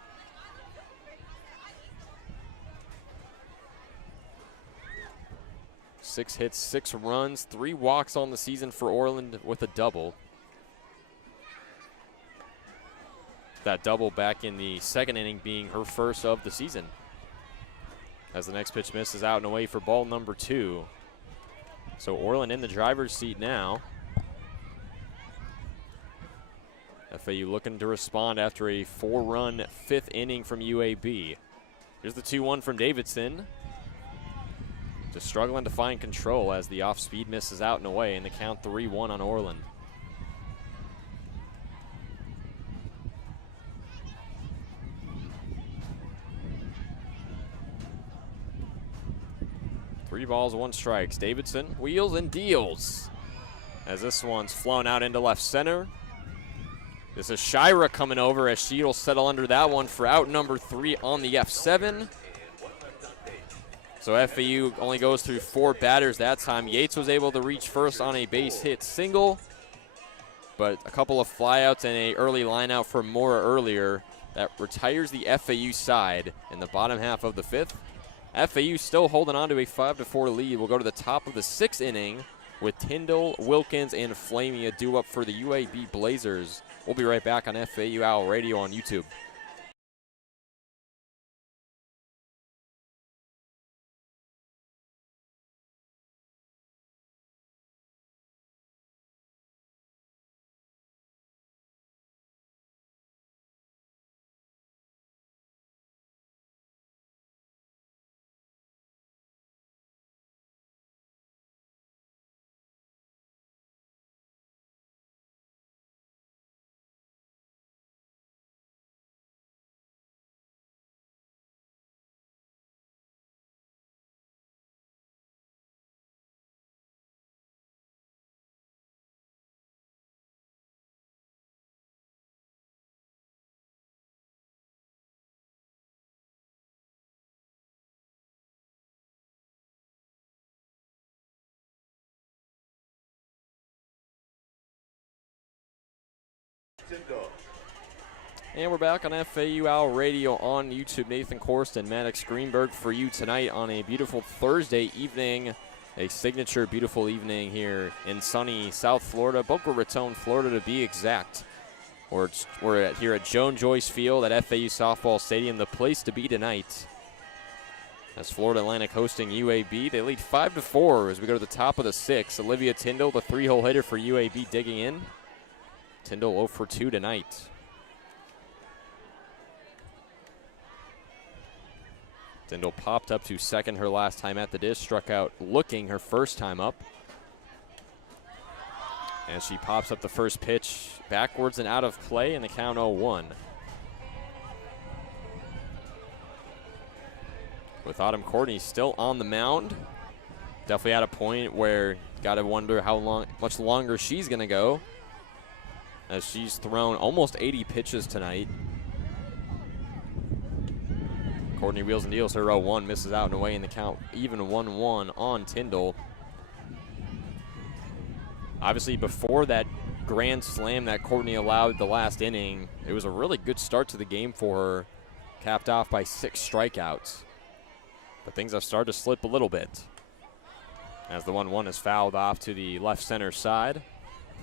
Six hits, 6 runs, 3 walks on the season for Orland with a double. That double back in the 2nd inning being her first of the season. As the next pitch misses out and away for ball number 2. So Orland in the driver's seat now. FAU looking to respond after a 4-run 5th inning from UAB. Here's the 2-1 from Davidson. Just struggling to find control as the off-speed misses out and away, and the count 3-1 on Orland. Three balls, 1 strikes. Davidson wheels and deals. as this one's flown out into left center. This is Shira coming over as she'll settle under that one for out number 3 on the F7. So FAU only goes through 4 batters that time. Yates was able to reach first on a base hit single, but a couple of flyouts and an early line out for Mora earlier that retires the FAU side in the bottom half of the 5th. FAU still holding on to a 5-4 lead. We'll go to the top of the 6th inning with Tyndall, Wilkins, and Flamia due up for the UAB Blazers. We'll be right back on FAU Owl Radio on YouTube. And we're back on FAU Owl Radio on YouTube. Nathan Korst and Maddox Greenberg for you tonight on a beautiful Thursday evening, a signature beautiful evening here in sunny South Florida, Boca Raton, Florida to be exact. We're here at Joan Joyce Field at FAU Softball Stadium, the place to be tonight. As Florida Atlantic hosting UAB, they lead 5-4 as we go to the top of the 6th. Olivia Tyndall, the 3-hole hitter for UAB, digging in. Tyndall 0 for 2 tonight. Tyndall popped up to second her last time at the dish, struck out looking her first time up. And she pops up the first pitch backwards and out of play in the count 0-1. With Autumn Courtney still on the mound. Definitely at a point where got to wonder how much longer she's going to go, as she's thrown almost 80 pitches tonight. Courtney wheels and deals her 0-1, misses out and away in the count, even 1-1 on Tyndall. Obviously, before that grand slam that Courtney allowed the last inning, it was a really good start to the game for her, capped off by 6 strikeouts. But things have started to slip a little bit, as the 1-1 is fouled off to the left center side.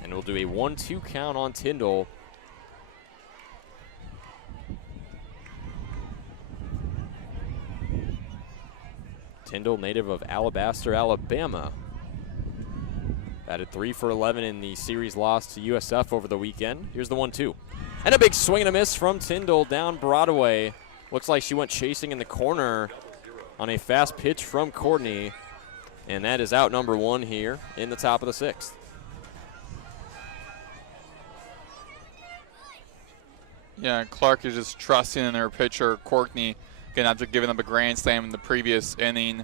And we'll do a 1-2 count on Tyndall. Tyndall, native of Alabaster, Alabama. Batted 3 for 11 in the series loss to USF over the weekend. Here's the 1-2. And a big swing and a miss from Tyndall down Broadway. Looks like she went chasing in the corner on a fast pitch from Courtney. And that is out number 1 here in the top of the 6th. Yeah, Clark is just trusting in her pitcher, Courtney, again, after giving up a grand slam in the previous inning.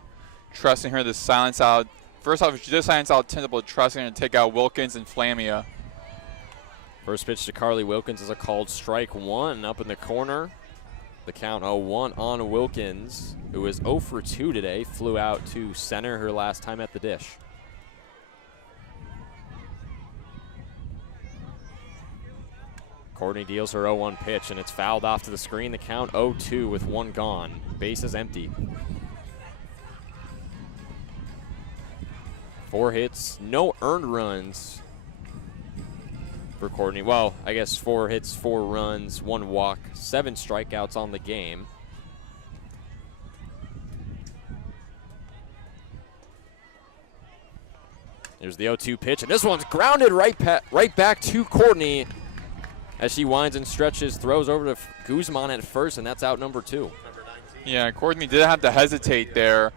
Trusting her to silence out. First off, she did silence out Tyndall, but trusting her to take out Wilkins and Flamia. First pitch to Carly Wilkins is a called strike 1 up in the corner. The count 0-1 on Wilkins, who is 0 for 2 today. Flew out to center her last time at the dish. Courtney deals her 0-1 pitch, and it's fouled off to the screen. The count 0-2 with 1 gone. Base is empty. 4 hits, no earned runs for Courtney. Well, I guess 4 hits, 4 runs, 1 walk, 7 strikeouts on the game. Here's the 0-2 pitch, and this one's grounded right back to Courtney as she winds and stretches, throws over to Guzman at first, and that's out number 2. Yeah, Courtney did have to hesitate there.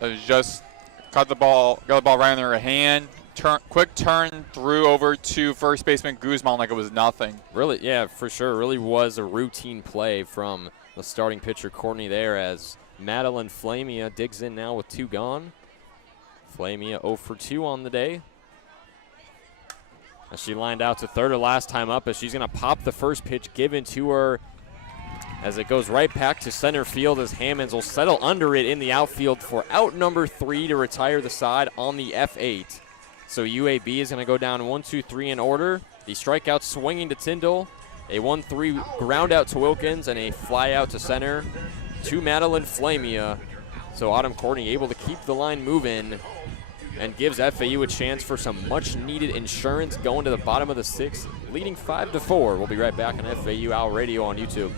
It was just got the ball right in her hand. Quick turn, threw over to first baseman Guzman like it was nothing. Really, yeah, for sure. Really was a routine play from the starting pitcher Courtney there, as Madeline Flamia digs in now with 2 gone. Flamia 0 for 2 on the day. As she lined out to third her last time up, as she's going to pop the first pitch given to her as it goes right back to center field, as Hammonds will settle under it in the outfield for out number 3 to retire the side on the F8. So UAB is going to go down 1-2-3 in order. The strikeout swinging to Tyndall, a 1-3 ground out to Wilkins, and a fly out to center to Madeline Flamia. So Autumn Courtney able to keep the line moving and gives FAU a chance for some much-needed insurance going to the bottom of the 6th, leading 5-4. We'll be right back on FAU Owl Radio on YouTube.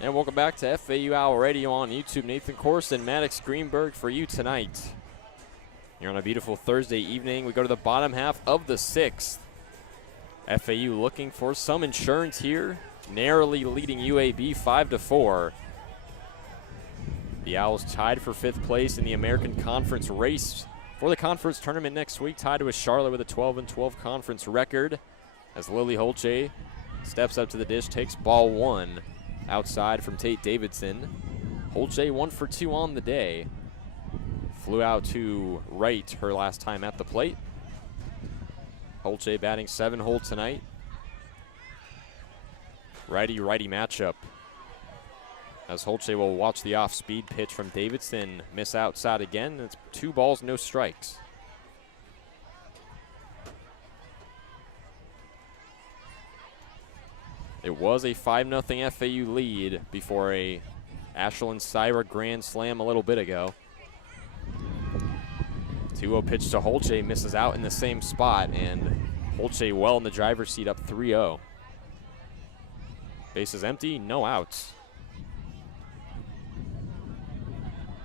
And welcome back to FAU Owl Radio on YouTube. Nathan Korst and Maddox Greenberg for you tonight. Here on a beautiful Thursday evening, we go to the bottom half of the 6th. FAU looking for some insurance here, narrowly leading UAB 5-4. The Owls tied for 5th place in the American Conference race for the conference tournament next week, tied with Charlotte with a 12-12 conference record. As Lily Holche steps up to the dish, takes ball 1 outside from Tate Davidson. Holche 1 for 2 on the day. Flew out to right her last time at the plate. Holche batting 7-hole tonight. Righty-righty matchup. As Holche will watch the off-speed pitch from Davidson miss outside again. It's 2 balls, no strikes. It was a 5-0 FAU lead before a Ashlyn Syra grand slam a little bit ago. 2-0 pitch to Holche, misses out in the same spot, and Holche well in the driver's seat, up 3-0. Bases empty, no outs.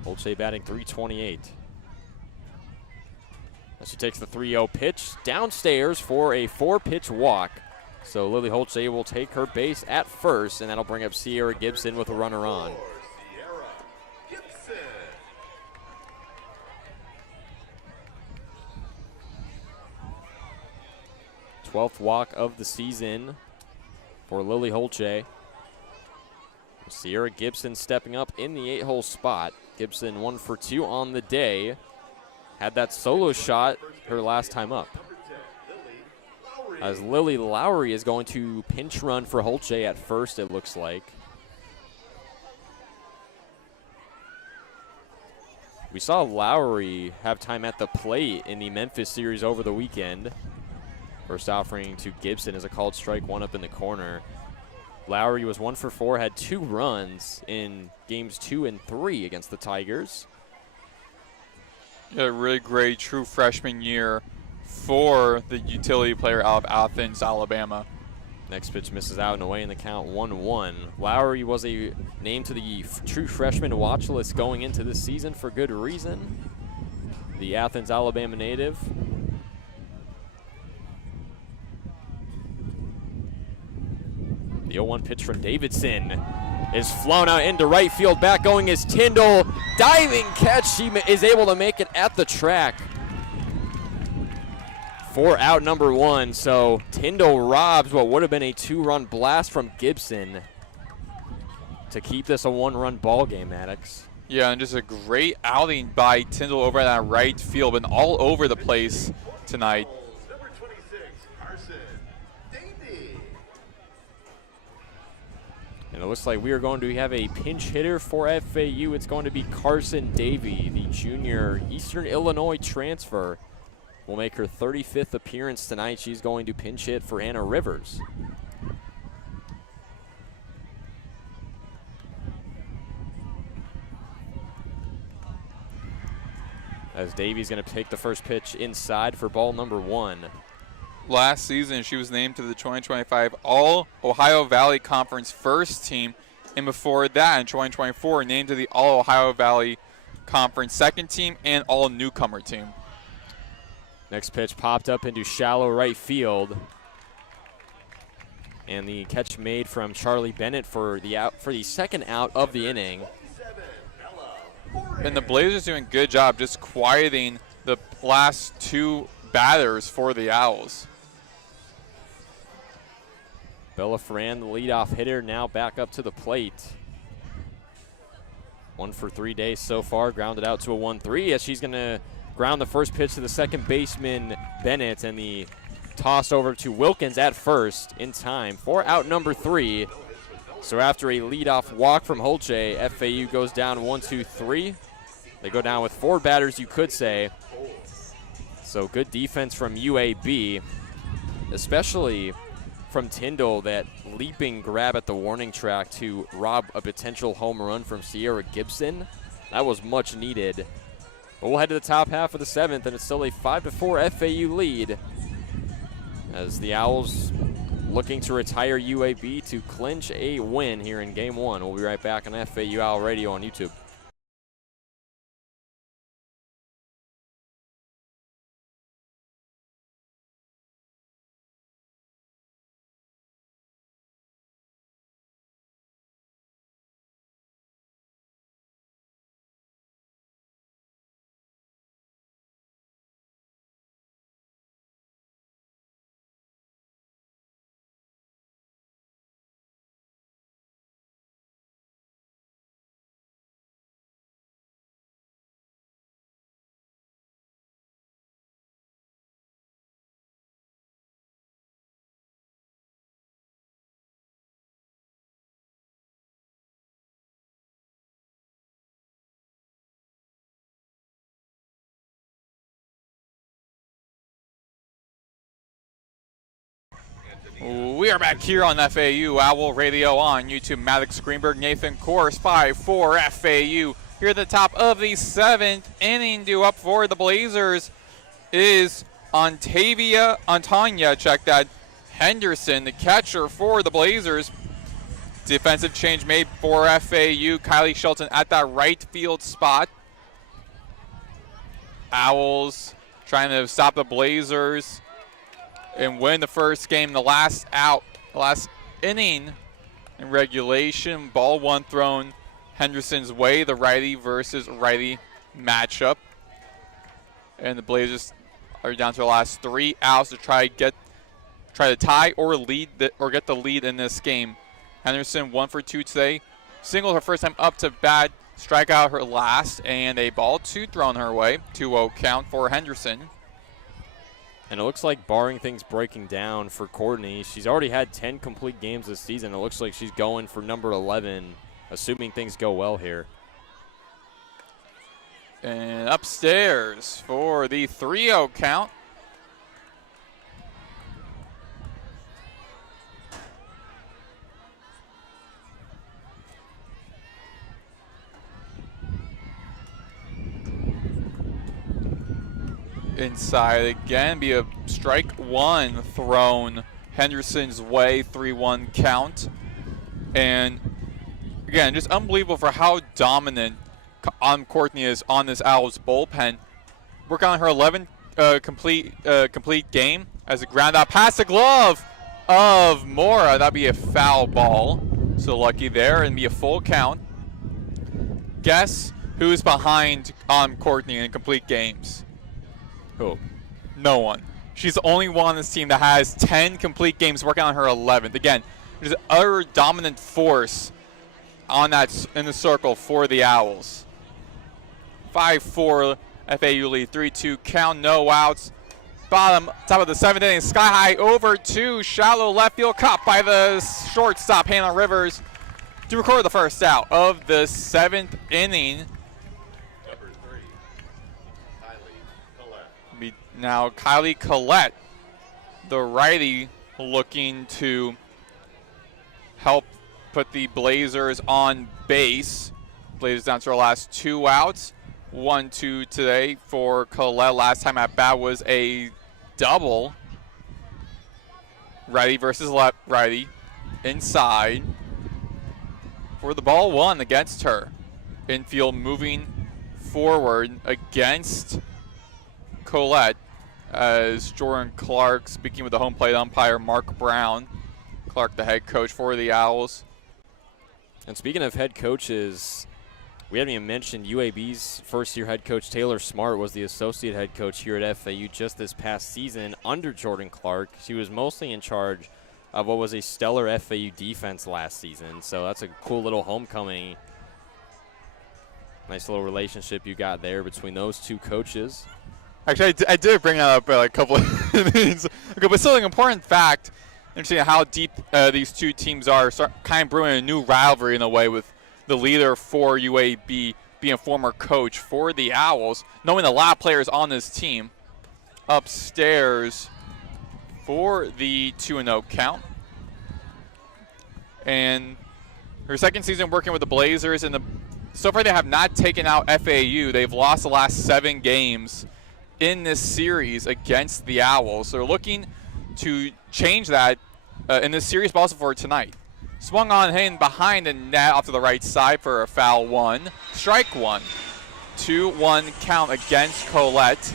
Holche batting .328. As she takes the 3-0 pitch downstairs for a 4-pitch walk. So Lily Holche will take her base at first, and that'll bring up Sierra Gibson with a runner on. 12th walk of the season for Lily Holche. Sierra Gibson stepping up in the 8-hole spot. Gibson 1 for 2 on the day. Had that solo shot her last time up. As Lily Lowry is going to pinch run for Holche at first, it looks like. We saw Lowry have time at the plate in the Memphis series over the weekend. First offering to Gibson is a called strike, 1 up in the corner. Lowry was 1 for 4, had 2 runs in games 2 and 3 against the Tigers. Yeah, a really great true freshman year for the utility player out of Athens, Alabama. Next pitch misses out and away in the count, 1-1. Lowry was a name to the true freshman watch list going into this season for good reason. The Athens, Alabama native. The 0-1 pitch from Davidson is flown out into right field. Back going is Tyndall. Diving catch. She is able to make it at the track for out number 1. So Tyndall robs what would have been a 2-run blast from Gibson to keep this a 1-run ball game, Maddox. Yeah, and just a great outing by Tyndall over that right field. Been all over the place tonight. And it looks like we are going to have a pinch hitter for FAU. It's going to be Carson Davey, the junior Eastern Illinois transfer. Will make her 35th appearance tonight. She's going to pinch hit for Anna Rivers. As Davey's going to take the first pitch inside for ball number 1. Last season, she was named to the 2025 All-Ohio Valley Conference first team. And before that, in 2024, named to the All-Ohio Valley Conference second team and All-Newcomer team. Next pitch popped up into shallow right field. And the catch made from Charlie Bennett for the second out of the inning. And the Blazers doing a good job just quieting the last 2 batters for the Owls. Bella Ferran, the leadoff hitter, now back up to the plate. 1 for 3 days so far, grounded out to a 1-3 as she's going to ground the first pitch to the second baseman, Bennett, and the toss over to Wilkins at first in time for out number 3. So after a leadoff walk from Holche, FAU goes down 1-2-3. They go down with 4 batters, you could say. So good defense from UAB, especially from Tyndall, that leaping grab at the warning track to rob a potential home run from Sierra Gibson. That was much needed. But we'll head to the top half of the 7th, and it's still a 5-4 FAU lead as the Owls looking to retire UAB to clinch a win here in Game 1. We'll be right back on FAU Owl Radio on YouTube. We are back here on FAU Owl Radio on YouTube. Maddox, Greenberg, Nathan Korst, 5-4 FAU. Here at the top of the 7th inning, due up for the Blazers is Antanya, check that, Henderson, the catcher for the Blazers. Defensive change made for FAU. Kylie Shelton at that right field spot. Owls trying to stop the Blazers and win the first game. The last out, the last inning in regulation. Ball 1 thrown Henderson's way, the righty versus righty matchup. And the Blazers are down to the last 3 outs to try to tie or get the lead in this game. Henderson 1 for 2 today. Singled her first time up to bat, strike out her last, and a ball 2 thrown her way. 2-0 count for Henderson. And it looks like, barring things breaking down for Courtney, she's already had 10 complete games this season. It looks like she's going for number 11, assuming things go well here. And upstairs for the 3-0 count. Inside again, be a strike 1 thrown Henderson's way, 3-1 count. And again, just unbelievable for how dominant Courtney is on this Owls bullpen. Work on her 11 complete game as a ground out past the glove of Mora. That'd be a foul ball. So lucky there, and be a full count. Guess who's behind Courtney in complete games? Who? No one. She's the only one on this team that has 10 complete games, working on her 11th. Again, there's an utter dominant force on that in the circle for the Owls. 5-4 FAU lead, 3-2 count, no outs. Top of the 7th inning, sky high over to shallow left field, caught by the shortstop Hannah Rivers, to record the first out of the 7th inning. Number 3, Kylie Collette. Now Kylie Collette, the righty, looking to help put the Blazers on base. Blazers down to our last 2 outs. 1-2 today for Collette. Last time at bat was a double. Righty versus left righty. Inside. For the ball 1 against her. Infield moving forward against Collette as Jordan Clark speaking with the home plate umpire Mark Brown. Clark, the head coach for the Owls. And speaking of head coaches, we haven't even mentioned UAB's first-year head coach Taylor Smart was the associate head coach here at FAU just this past season under Jordan Clark. She was mostly in charge of what was a stellar FAU defense last season. So that's a cool little homecoming. Nice little relationship you got there between those two coaches. Actually, I did bring that up a couple of minutes ago, but still an important fact. Interesting how deep these two teams are, kind of brewing a new rivalry in a way with the leader for UAB being a former coach for the Owls, knowing a lot of players on this team. Upstairs for the 2-0 count. And her second season working with the Blazers, and so far they have not taken out FAU. They've lost the last 7 games in this series against the Owls. So they're looking to change that in this series, but also for tonight. Swung on in behind the net off to the right side for a foul 1. Strike 1. 2-1 count against Collette.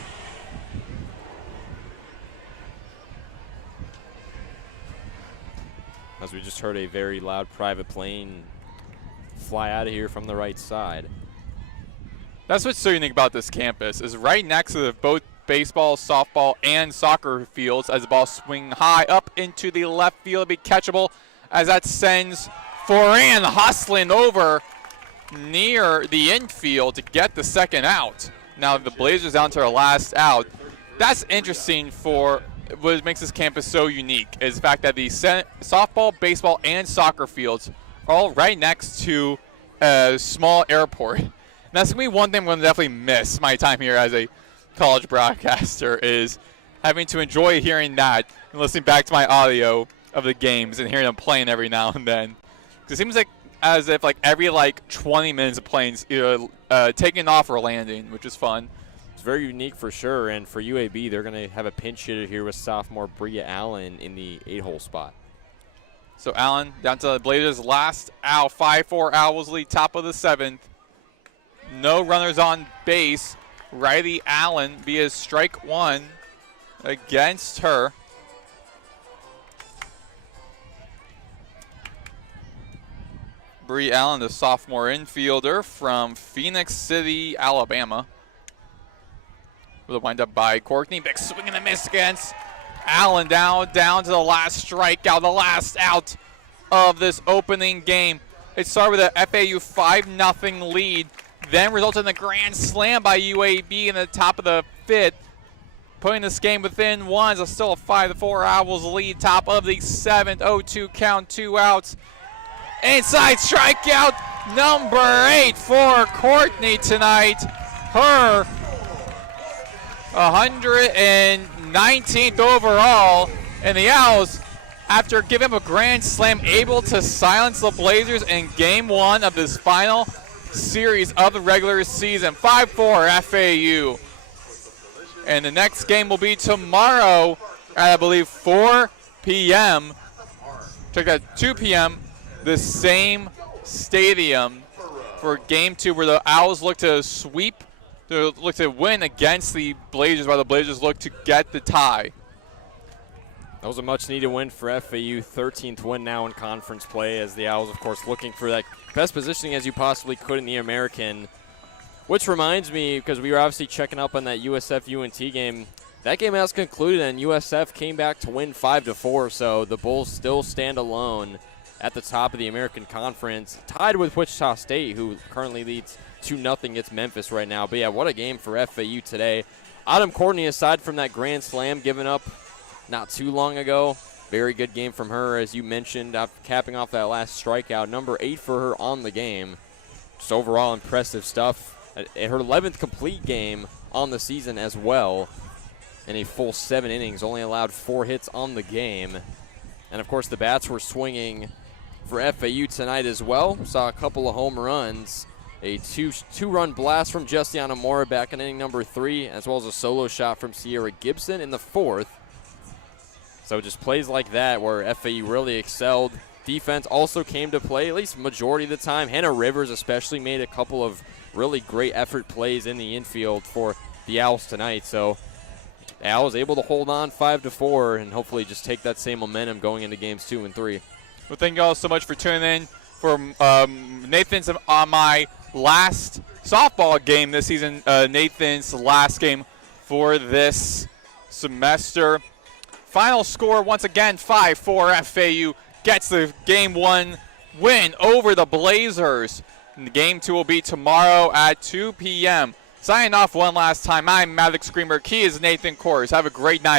As we just heard a very loud private plane fly out of here from the right side. That's what's so unique about this campus, is right next to both baseball, softball, and soccer fields as the ball swing high up into the left field. It'll be catchable as that sends Foran hustling over near the infield to get the second out. Now the Blazers down to their last out. That's interesting for what makes this campus so unique, is the fact that the softball, baseball, and soccer fields are all right next to a small airport. And that's going to be one thing I'm going to definitely miss my time here as a college broadcaster, is having to enjoy hearing that and listening back to my audio of the games and hearing them playing every now and then. Because it seems like as if every 20 minutes of planes either taking off or landing, which is fun. It's very unique for sure, and for UAB, they're going to have a pinch hitter here with sophomore Bria Allen in the 8-hole spot. So Allen down to the Blazers' last out. 5-4 Owls lead, top of the 7th. No runners on base. Righty Allen via strike 1 against her. Bree Allen, the sophomore infielder from Phoenix City, Alabama. With a windup by Courtney. Big swing and a miss against Allen. Down to the last strikeout, the last out of this opening game. It started with a FAU 5-0 lead, then resulted in a grand slam by UAB in the top of the 5th, putting this game within 1. So still a 5-4 Owls lead, top of the 7th. 0-2 count, 2 outs. Inside strikeout number 8 for Courtney tonight. Her 119th overall. And the Owls, after giving up a grand slam, able to silence the Blazers in game 1 of this final series of the regular season. 5-4 FAU. And the next game will be tomorrow at, I believe, 4 p.m. Check that, 2 p.m. the same stadium for game 2, where the Owls look to sweep, look to win against the Blazers, while the Blazers look to get the tie. That was a much-needed win for FAU, 13th win now in conference play, as the Owls, of course, looking for that best positioning as you possibly could in the American. Which reminds me, because we were obviously checking up on that USF-UNT game, that game has concluded, and USF came back to win 5-4, so the Bulls still stand alone at the top of the American Conference, tied with Wichita State, who currently leads 2-0 against Memphis right now. But, yeah, what a game for FAU today. Autumn Courtney, aside from that grand slam given up not too long ago, Very good game from her, as you mentioned, capping off that last strikeout. Number 8 for her on the game. Just overall impressive stuff. Her 11th complete game on the season as well. In a full 7 innings, only allowed 4 hits on the game. And, of course, the bats were swinging for FAU tonight as well. Saw a couple of home runs. A two-run blast from Justiana Mora back in inning number 3, as well as a solo shot from Sierra Gibson in the 4th. So just plays like that where FAU really excelled. Defense also came to play, at least majority of the time. Hannah Rivers especially made a couple of really great effort plays in the infield for the Owls tonight. So the Owls able to hold on 5-4 and hopefully just take that same momentum going into games 2 and 3. Well, thank you all so much for tuning in for Nathan's on my last softball game this season. Nathan's last game for this semester. Final score, once again, 5-4. FAU gets the Game 1 win over the Blazers. And the Game 2 will be tomorrow at 2 p.m. Signing off one last time, I'm Maddox Greenberg. He is Nathan Korst. Have a great night.